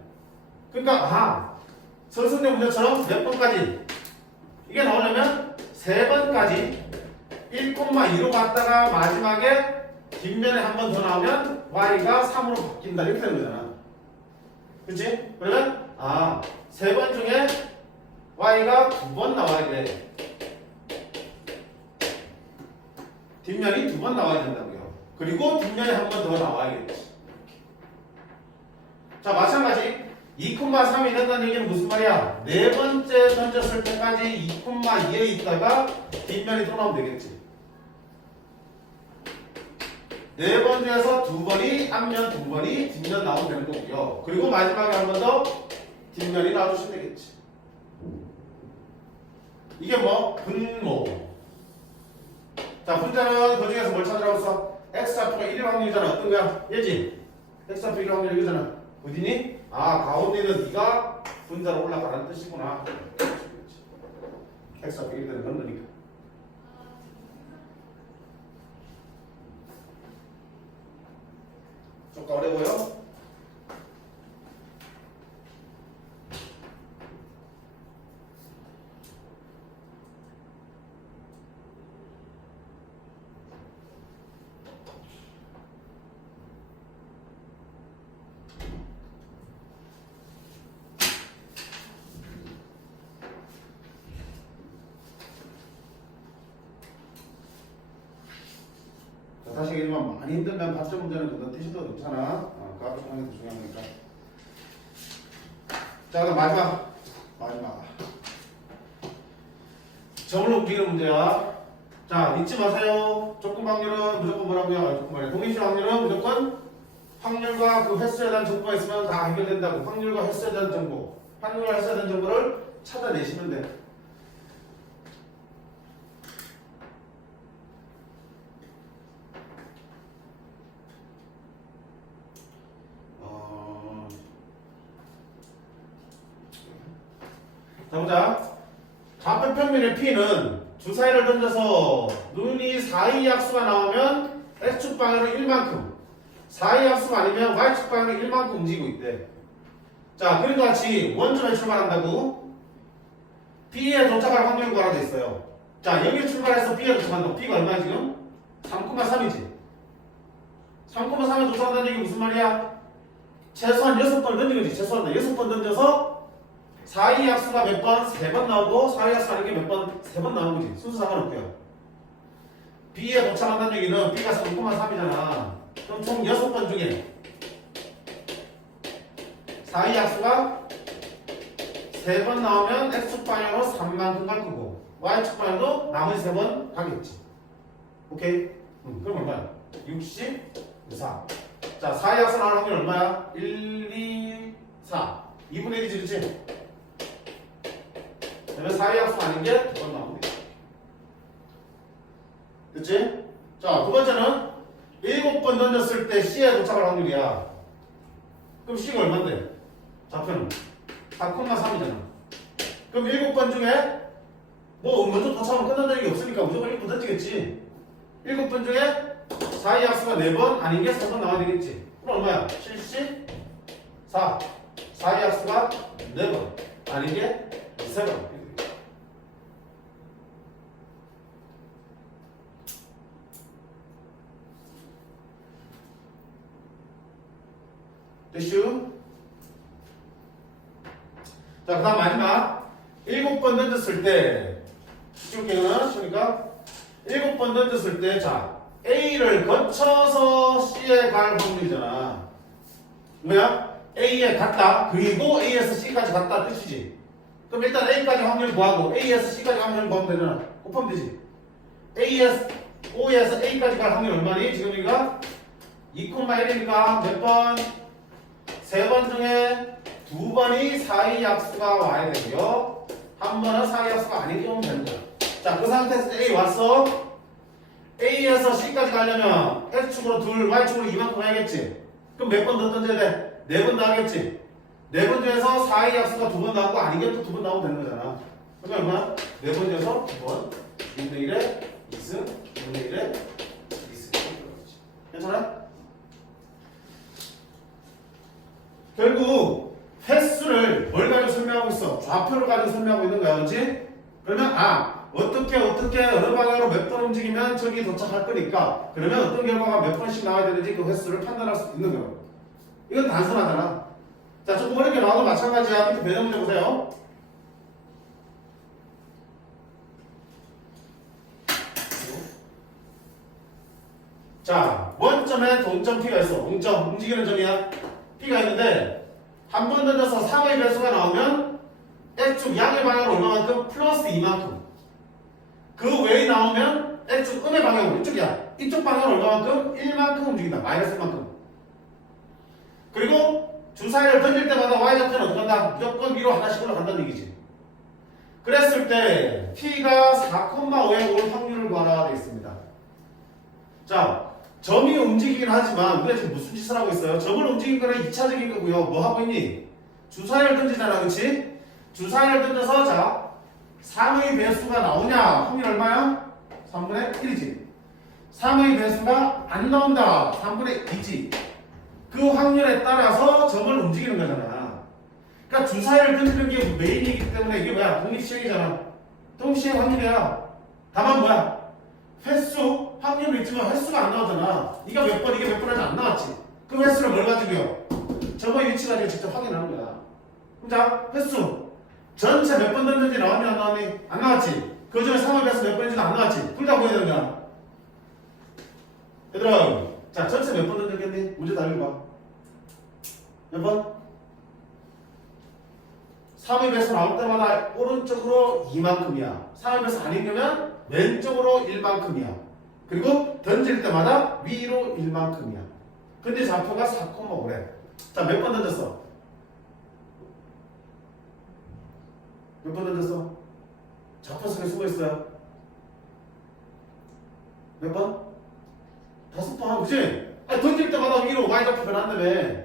그러니까 선생님 문제처럼 몇 번까지 이게 나오려면 3번까지 1,2로 갔다가 마지막에 뒷면에 한 번 더 나오면 y가 3으로 바뀐다 이렇게 되는 거잖아. 그치? 그러면 3번 중에 y가 2번 나와야 돼. 뒷면이 2번 나와야 된다고요. 그리고 뒷면에 한 번 더 나와야겠지. 자, 마찬가지 2,3이 된다는 얘기는 무슨 말이야? 4번째 던졌을 때까지 2,2에 있다가 뒷면이 또 나오면 되겠지. 4번 중에서 2번이 앞면, 2번이 뒷면 나오면 되는 거고요. 그리고 마지막에 한 번 더 뒷면이 나와주시면 되겠지. 이게 뭐? 분모. 자, 분자는 그 중에서 뭘 찾으라고 써? x좌표가 1일 확률이잖아. 어떤 거야? 얘지? x좌표 1일 확률 이거잖아. 어디니? 가운데는 네가 분자로 올라가라는 뜻이구나. x좌표 1이 되는 건 너니까. 좀 어려워요? 사실 일반 많이 힘들면 밥점 문제는 건너뛰셔도 괜찮아. 과학 좀 하는 게 더 중요하니까. 자, 그럼 마지막. 점을 옮기는 문제야. 자, 잊지 마세요. 조건 확률은 무조건 뭐라고요? 조건 말이야. 독립식 확률은 무조건 확률과 그 횟수에 대한 정보가 있으면 다 해결된다고. 확률과 횟수에 대한 정보. 확률과 횟수에 대한 정보를 찾아내시면 돼. 자, 보자. 좌표평면의 P는 주사위를 던져서 눈이 4의 약수가 나오면 X축 방향으로 1만큼 4의 약수가 아니면 Y축 방향으로 1만큼 움직이고 있대. 자, 그림과 같이 원점에 출발한다고 B에 도착할 확률 구하라 돼 있어요. 자, 여기 출발해서 B에 도착한다고. B가 얼마야 지금? 3,3이지. 3,3에 도착한다는 얘기 무슨 말이야? 최소한 6번을 던진 거지. 최소한 6번 던져서 4의 약수가 몇 번? 3번 나오고 4의 약수가 아닌 게 몇 번? 3번 나오는 거지. 순수 상관없고요. B에 도착한다는 얘기는 B가 3,3이잖아. 그럼 총 6번 중에 4의 약수가 3번 나오면 X축 방향으로 3만큼 갈 거고 Y축 방향도 나머지 3번 가겠지. 오케이? 그럼 얼마야? 64. 자, 4의 약수 나오는 확률 얼마야? 1, 2, 4. 2분의 1이지, 그치? 그러면 4의 약수가 아닌 게 2번 나오면 돼. 그치? 자, 두 번째는 7번 던졌을 때 C에 도착할 확률이야. 그럼 C가 얼만데? 좌표는 4,3이잖아. 그럼 7번 중에 뭐 먼저 도착하면 끝난다는 게 없으니까 무조건 1번 던지겠지. 7번 중에 4의 약수가 4번 아닌 게 3번 나와야 되겠지. 그럼 얼마야? 74. 4의 약수가 4번 아닌 게 3번. 됐슈? 자, 그 다음 마지막 7번 던졌을 때 쉬울게요. 쉬우니까 7번 던졌을 때 자, A를 거쳐서 C에 갈 확률이잖아. 뭐야? A에 갔다 그리고 A에서 C까지 갔다 뜻이지. 그럼 일단 A까지 확률 구하고 A에서 C까지 확률 구하면 되잖아. 곱하면 되지. O에서 A까지 갈 확률 얼마니? 지금 여기가 2,1이니까 몇 번? 3번 중에 두 번이 사이 약수가 와야 되고요. 한 번은 사이 약수가 아닌 경우는 되는 거야. 자, 그 상태에서 A 왔어. A에서 C까지 가려면 X축으로 2, Y축으로 이만큼 해야겠지. 그럼 몇 번 더 던져야 돼? 4번 더 하겠지. 4번 중에서 사이 약수가 2번 나오고 아닌 게 또 2번 나오면 되는 거잖아. 그러면 얼마? 4번 중에서 2번. 6분의 1에 2승, 6분의 1에 2승. 괜찮아? 결국 횟수를 뭘 가지고 설명하고 있어? 좌표를 가지고 설명하고 있는 거야, 그렇지? 그러면 어떻게 어느 방향으로 몇 번 움직이면 저기 도착할 거니까 그러면 어떤 결과가 몇 번씩 나와야 되는지 그 횟수를 판단할 수 있는 거야. 이건 단순하잖아. 자, 조금 어렵게 나와도 마찬가지야. 밑에 배경 문제 보세요. 자, 원점에 동점 P가 있어. 동점, 움직이는 점이야. P가 있는데 한 번 던져서 상의 배수가 나오면 X축 양의 방향으로 얼마만큼? 플러스 이만큼. 그 외에 나오면 X축 음의 방향으로 이쪽이야. 이쪽 방향으로 얼마만큼? 1만큼 움직인다. 마이너스 1만큼. 그리고 주사위를 던질 때마다 Y좌표는 어떻게 한다? 무조건 위로 하나씩 올라간다는 얘기지. 그랬을 때 P가 4,5에 올 확률을 구하라 되어 있습니다. 자, 점이 움직이긴 하지만 우리가 지금 무슨 짓을 하고 있어요? 점을 움직인 거는 2차적인 거고요. 뭐 하고 있니? 주사위를 던지잖아, 그렇지? 주사위를 던져서 자 3의 배수가 나오냐? 확률 얼마야? 3분의 1이지. 3의 배수가 안 나온다. 3분의 2지. 그 확률에 따라서 점을 움직이는 거잖아. 그러니까 주사위를 던지는 게 메인이기 때문에 이게 뭐야? 독립시행이잖아. 독립시행 확률이야. 다만 뭐야? 횟수, 확률은 있지만 횟수가 안 나오잖아. 이게 몇 번, 이게 몇 번 하지 안 나왔지. 그 횟수를 뭘 가지고요? 점의 위치 가지고 직접 확인하는 거야. 그럼 자, 횟수. 전체 몇 번 던졌는지 나왔니, 안 나왔니? 안 나왔지. 그 중에 상업에 서 몇 번인지는 안 나왔지. 둘 다 보여야 되는 거야. 얘들아, 자, 전체 몇 번 던졌겠니? 문제 다 읽어봐. 몇 번? 3의 배수 나올 때마다 오른쪽으로 2만큼이야. 3의 배수 안 읽으면 왼쪽으로 1만큼이야. 그리고 던질 때마다 위로 1만큼이야. 근데 좌표가 4,5래. 자, 몇 번 던졌어? 몇 번 던졌어? 좌표 속에 숨어 있어요. 몇 번? 5번, 그치? 아니, 던질 때마다 위로 Y좌표 변한다며.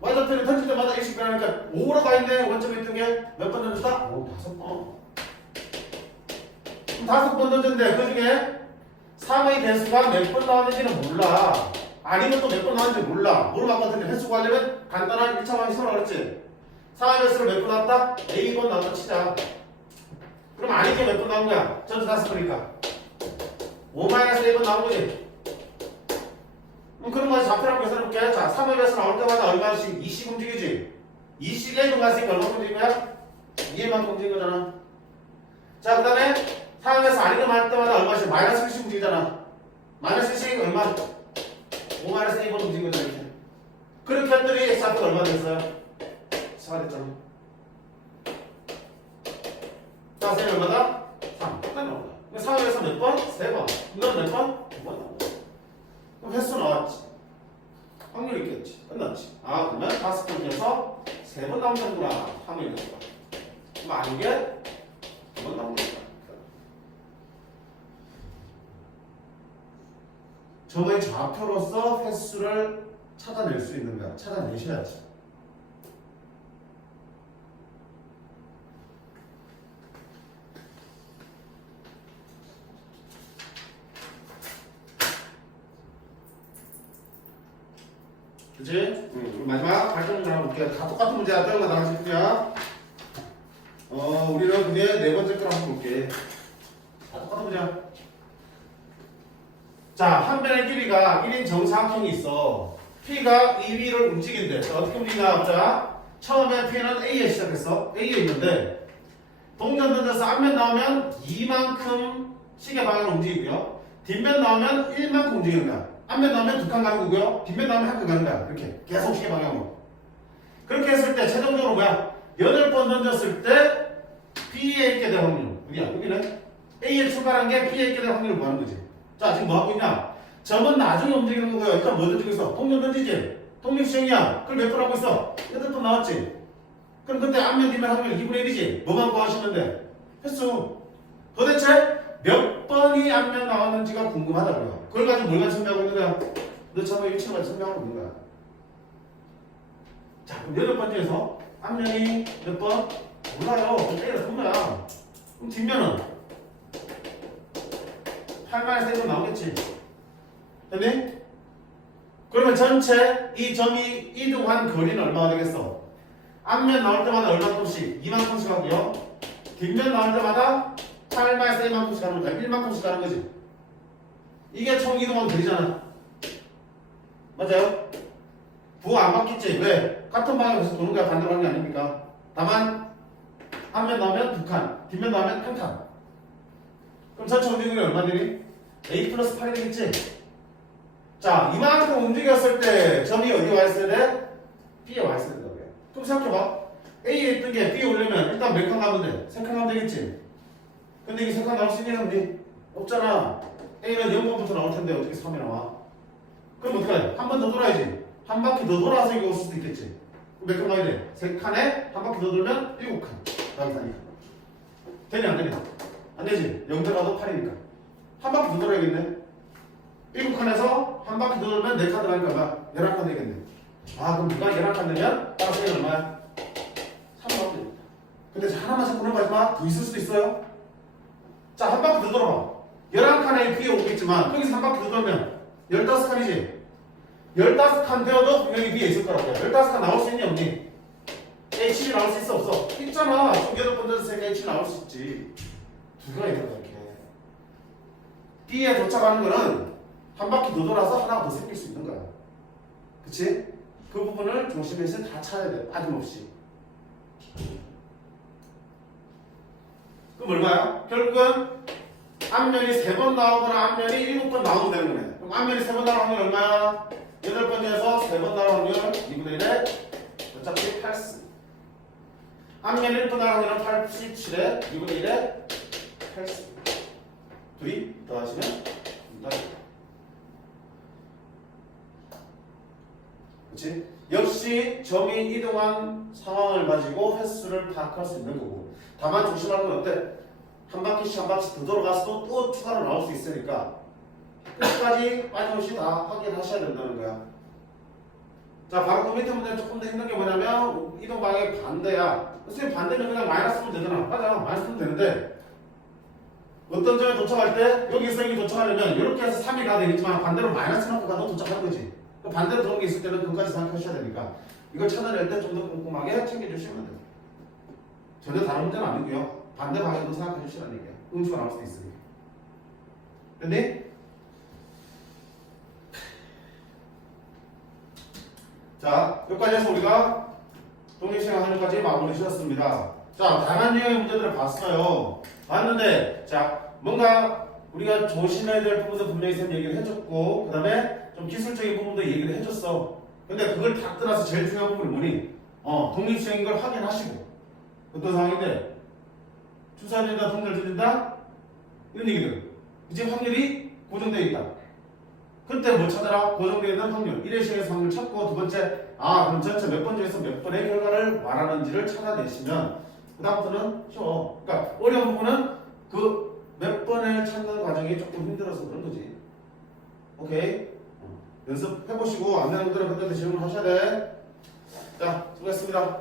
Y좌표를 던질 때마다 X씩 변하니까 5로 가 있네. 원점에 있던 게 몇 번 던졌다? 오, 5번. 그럼 5번 던졌는데 그 중에 3의 개수가 몇 번 나왔는지는 몰라. 아니면 또 몇 번 나왔는지 몰라. 모르면 아까 근데 횟수 구하려면 간단한 1차 방식으로 그랬지. 3의 개수를 몇 번 나왔다? A번 나왔다 치자. 그럼 아니게 몇 번 나온 거야? 전체 다 쓰니까 5-A번 나온 거지. 그럼 뭐 좌표라고 계산해볼게. 자, 3의 배수 나올 때마다 얼마씩? 2씩 움직이지. 2씩 A번 갔으니까 얼마 움직인 거야? 2에만 움직인 거잖아. 자, 그 다음에 3의 배수 아니게 할 때마다 얼마씩? 마이너스 1씩 움직이잖아. 마이너스 1씩 얼마? 5-A번 움직인 거잖아. 이렇게. 그렇게 했더니 X좌표가 얼마 됐어요? 4가 됐잖아. 자, 쌤이 얼마다? 3. 똑같이 나온 거야. 3의 배수 몇 번? 3번. 이건 몇 번? 2번 나온 거야. 그럼 횟수 나왔지. 확률 있겠지. 끝났지. 아, 그러면 5번 중에서 3번 나온다구나. 확률이 있어. 그럼 아닌 게 2번 나온다. 점의 좌표로서 횟수를 찾아낼 수 있는 거야. 찾아내셔야지. 그치? 마지막 발전 문제 하나 볼게요. 다 똑같은 문제야. 다른 거 나가실 거야. 우리는 그게 네 번째 걸 한번 볼게. 다 똑같은 문제야. 자, 한 변의 길이가 1인 정사각형이 있어. P가 이 위를 움직인대. 자, 어떻게 움직이나 보자. 처음에 P는 A에 시작했어. A에 있는데 동전 던져서 앞면 나오면 2만큼 시계 방향으로 움직이고요. 뒷면 나오면 1만큼 움직이는 거야. 앞면 나오면 2칸 가는 거고요. 뒷면 나오면 1칸 가는 거야. 이렇게 계속 시계 방향으로. 그렇게 했을 때 최종적으로 뭐야? 8번 던졌을 때 B에 있게 될 확률. 어디야? 여기는 A에 출발한 게 B에 있게 될 확률을 구하는 거지. 자, 지금 뭐 하고 있냐? 점은 나중에 움직이는 거고요. 일단 뭐 던지고 있어? 동전 던지지? 독립시행이야. 그걸 몇 번 하고 있어? 8번 나왔지? 그럼 그때 앞면 뒷면 합을 2분의 1이지. 뭐만 구하시면 돼? 횟수. 도대체 몇 번이 앞면 나왔는지가 궁금하다고요. 그걸 가지고 뭘 같이 설명하고 있는 거야? 너 처음에 위치를 같이 설명하고 있는 거야. 자, 그럼 8번째에서 앞면이 몇 번? 몰라요. 때려 본 거야. 그럼 뒷면은 8만에서 1번 나오겠지. 됐니? 그러면 전체 이 점이 이동한 거리는 얼마가 되겠어? 앞면 나올 때마다 얼마큼씩? 2만큼씩 하고요. 뒷면 나올 때마다 8만에서 1만큼씩 하는 거야. 1만큼씩 하는 거지. 이게 총 이동한 거리잖아. 맞아요? 부호 안 바뀌지? 왜? 같은 방향에서 도는 거야. 반대 방향이 아닙니까? 다만 앞면 나오면 2칸, 뒷면 나오면 1칸. 그럼 전체 운동이 얼마 되니? A 플러스 8이 되겠지? 자, 이만큼 움직였을 때 점이 어디 와 있어야 돼? B에 와 있어야 된다고요. 그럼 생각해봐. A에 있던 게 B에 오려면 일단 몇 칸 가면 돼? 3칸 가면 되겠지? 근데 이게 3칸 나올 수 있니? 없니? 없잖아. A는 0번부터 나올 텐데 어떻게 3이 나와? 그럼 어떡해? 한 번 더 돌아야지. 한 바퀴 더 돌아서 이거 올 수도 있겠지. 몇 칸 가야 돼? 3칸에 한 바퀴 더 돌면 7칸. 나이 사니까. 되니 안 되니? 안 되지. 0 들어가도 8이니까. 한 바퀴 더 돌아야겠네. 7칸에서 한 바퀴 더 돌면 4칸 들어가니까 11칸 되겠네. 아, 그럼 누가 11칸 되면 따라서 이게 얼마야? 3번 되겠다. 근데 하나만 자꾸 넘어가지 마. 더 있을 수도 있어요. 자, 한 바퀴 더 돌아봐. 11칸에 B에 오겠지만 여기서 한 바퀴 더 돌면 15칸이지. 15칸 되어도 분명히 B에 있을 거라고요. 15칸 나올 수 있니 없니? H이 나올 수 있어 없어? 있잖아. 총 8번 됐으니까 H이 나올 수 있지. 두 개가 있는 거야 이렇게. B에 도착하는 거는 한 바퀴 더 돌아서 하나가 더 생길 수 있는 거야. 그치? 그 부분을 중심에서 다 찾아야 돼. 빠짐없이. 그럼 얼마야? 결국은 앞면이 3번 나오거나 앞면이 7번 나오면 되는 거네. 그럼 앞면이 3번 나올 확률 얼마야? 8번째에서 3번 나올 확률 2분의 1에 어차피 8승. 앞면이 1번 나올 확률은 87에 2분의 1에 8승. 둘이 더하시면 그렇지? 역시 점이 이동한 상황을 가지고 횟수를 파악할 수 있는 거고. 다만 조심할 건 어때? 한 바퀴씩 한 바퀴씩 더 돌아가서도 또 추가로 나올 수 있으니까 끝까지 빠짐없이 다 확인하셔야 된다는 거야. 자, 바로 그 밑에 문제는 조금 더 힘든 게 뭐냐면 이동 방향이 반대야. 선생님 반대면 그냥 마이너스 쓰면 되잖아. 맞아, 마이너스 쓰면 되는데 어떤 점에 도착할 때 여기서 여기 도착하려면 이렇게 해서 3이 가야 되겠지만 반대로 마이너스 만큼 가도 도착하는 거지. 반대로 도는 게 있을 때는 그것까지 생각하셔야 되니까 이걸 찾아낼 때 좀 더 꼼꼼하게 챙겨주시면 돼요. 전혀 다른 문제는 아니고요. 반대 방향도 생각해 주시라는 얘기야. 음수가 나올 수도 있으니까. 됐니? 자, 여기까지 해서 우리가 독립시간 하늘까지 마무리 지었습니다. 자, 다양한 유형의 문제들을 봤어요. 봤는데, 자, 뭔가 우리가 조심해야 될 부분도 분명히 쌤 얘기를 해줬고, 그 다음에 좀 기술적인 부분도 얘기를 해줬어. 근데 그걸 다 떠나서 제일 중요한 부분이 뭐니? 독립시행인 걸 확인하시고. 어떤 상황인데? 추산된다, 동결된다? 이런 얘기들. 이제 확률이 고정되어 있다. 그때 뭐 찾아라? 고정되어 있는 확률. 1회 시에서 확률 찾고, 두 번째, 그럼 전체 몇 번 중에서 몇 번의 결과를 말하는지를 찾아내시면, 그 다음부터는 쉬워. 그러니까 어려운 부분은 그 몇 번을 찾는 과정이 조금 힘들어서 그런 거지. 오케이? 연습해보시고 안 되는 분들은 그때도 질문하셔야 돼. 자, 수고했습니다.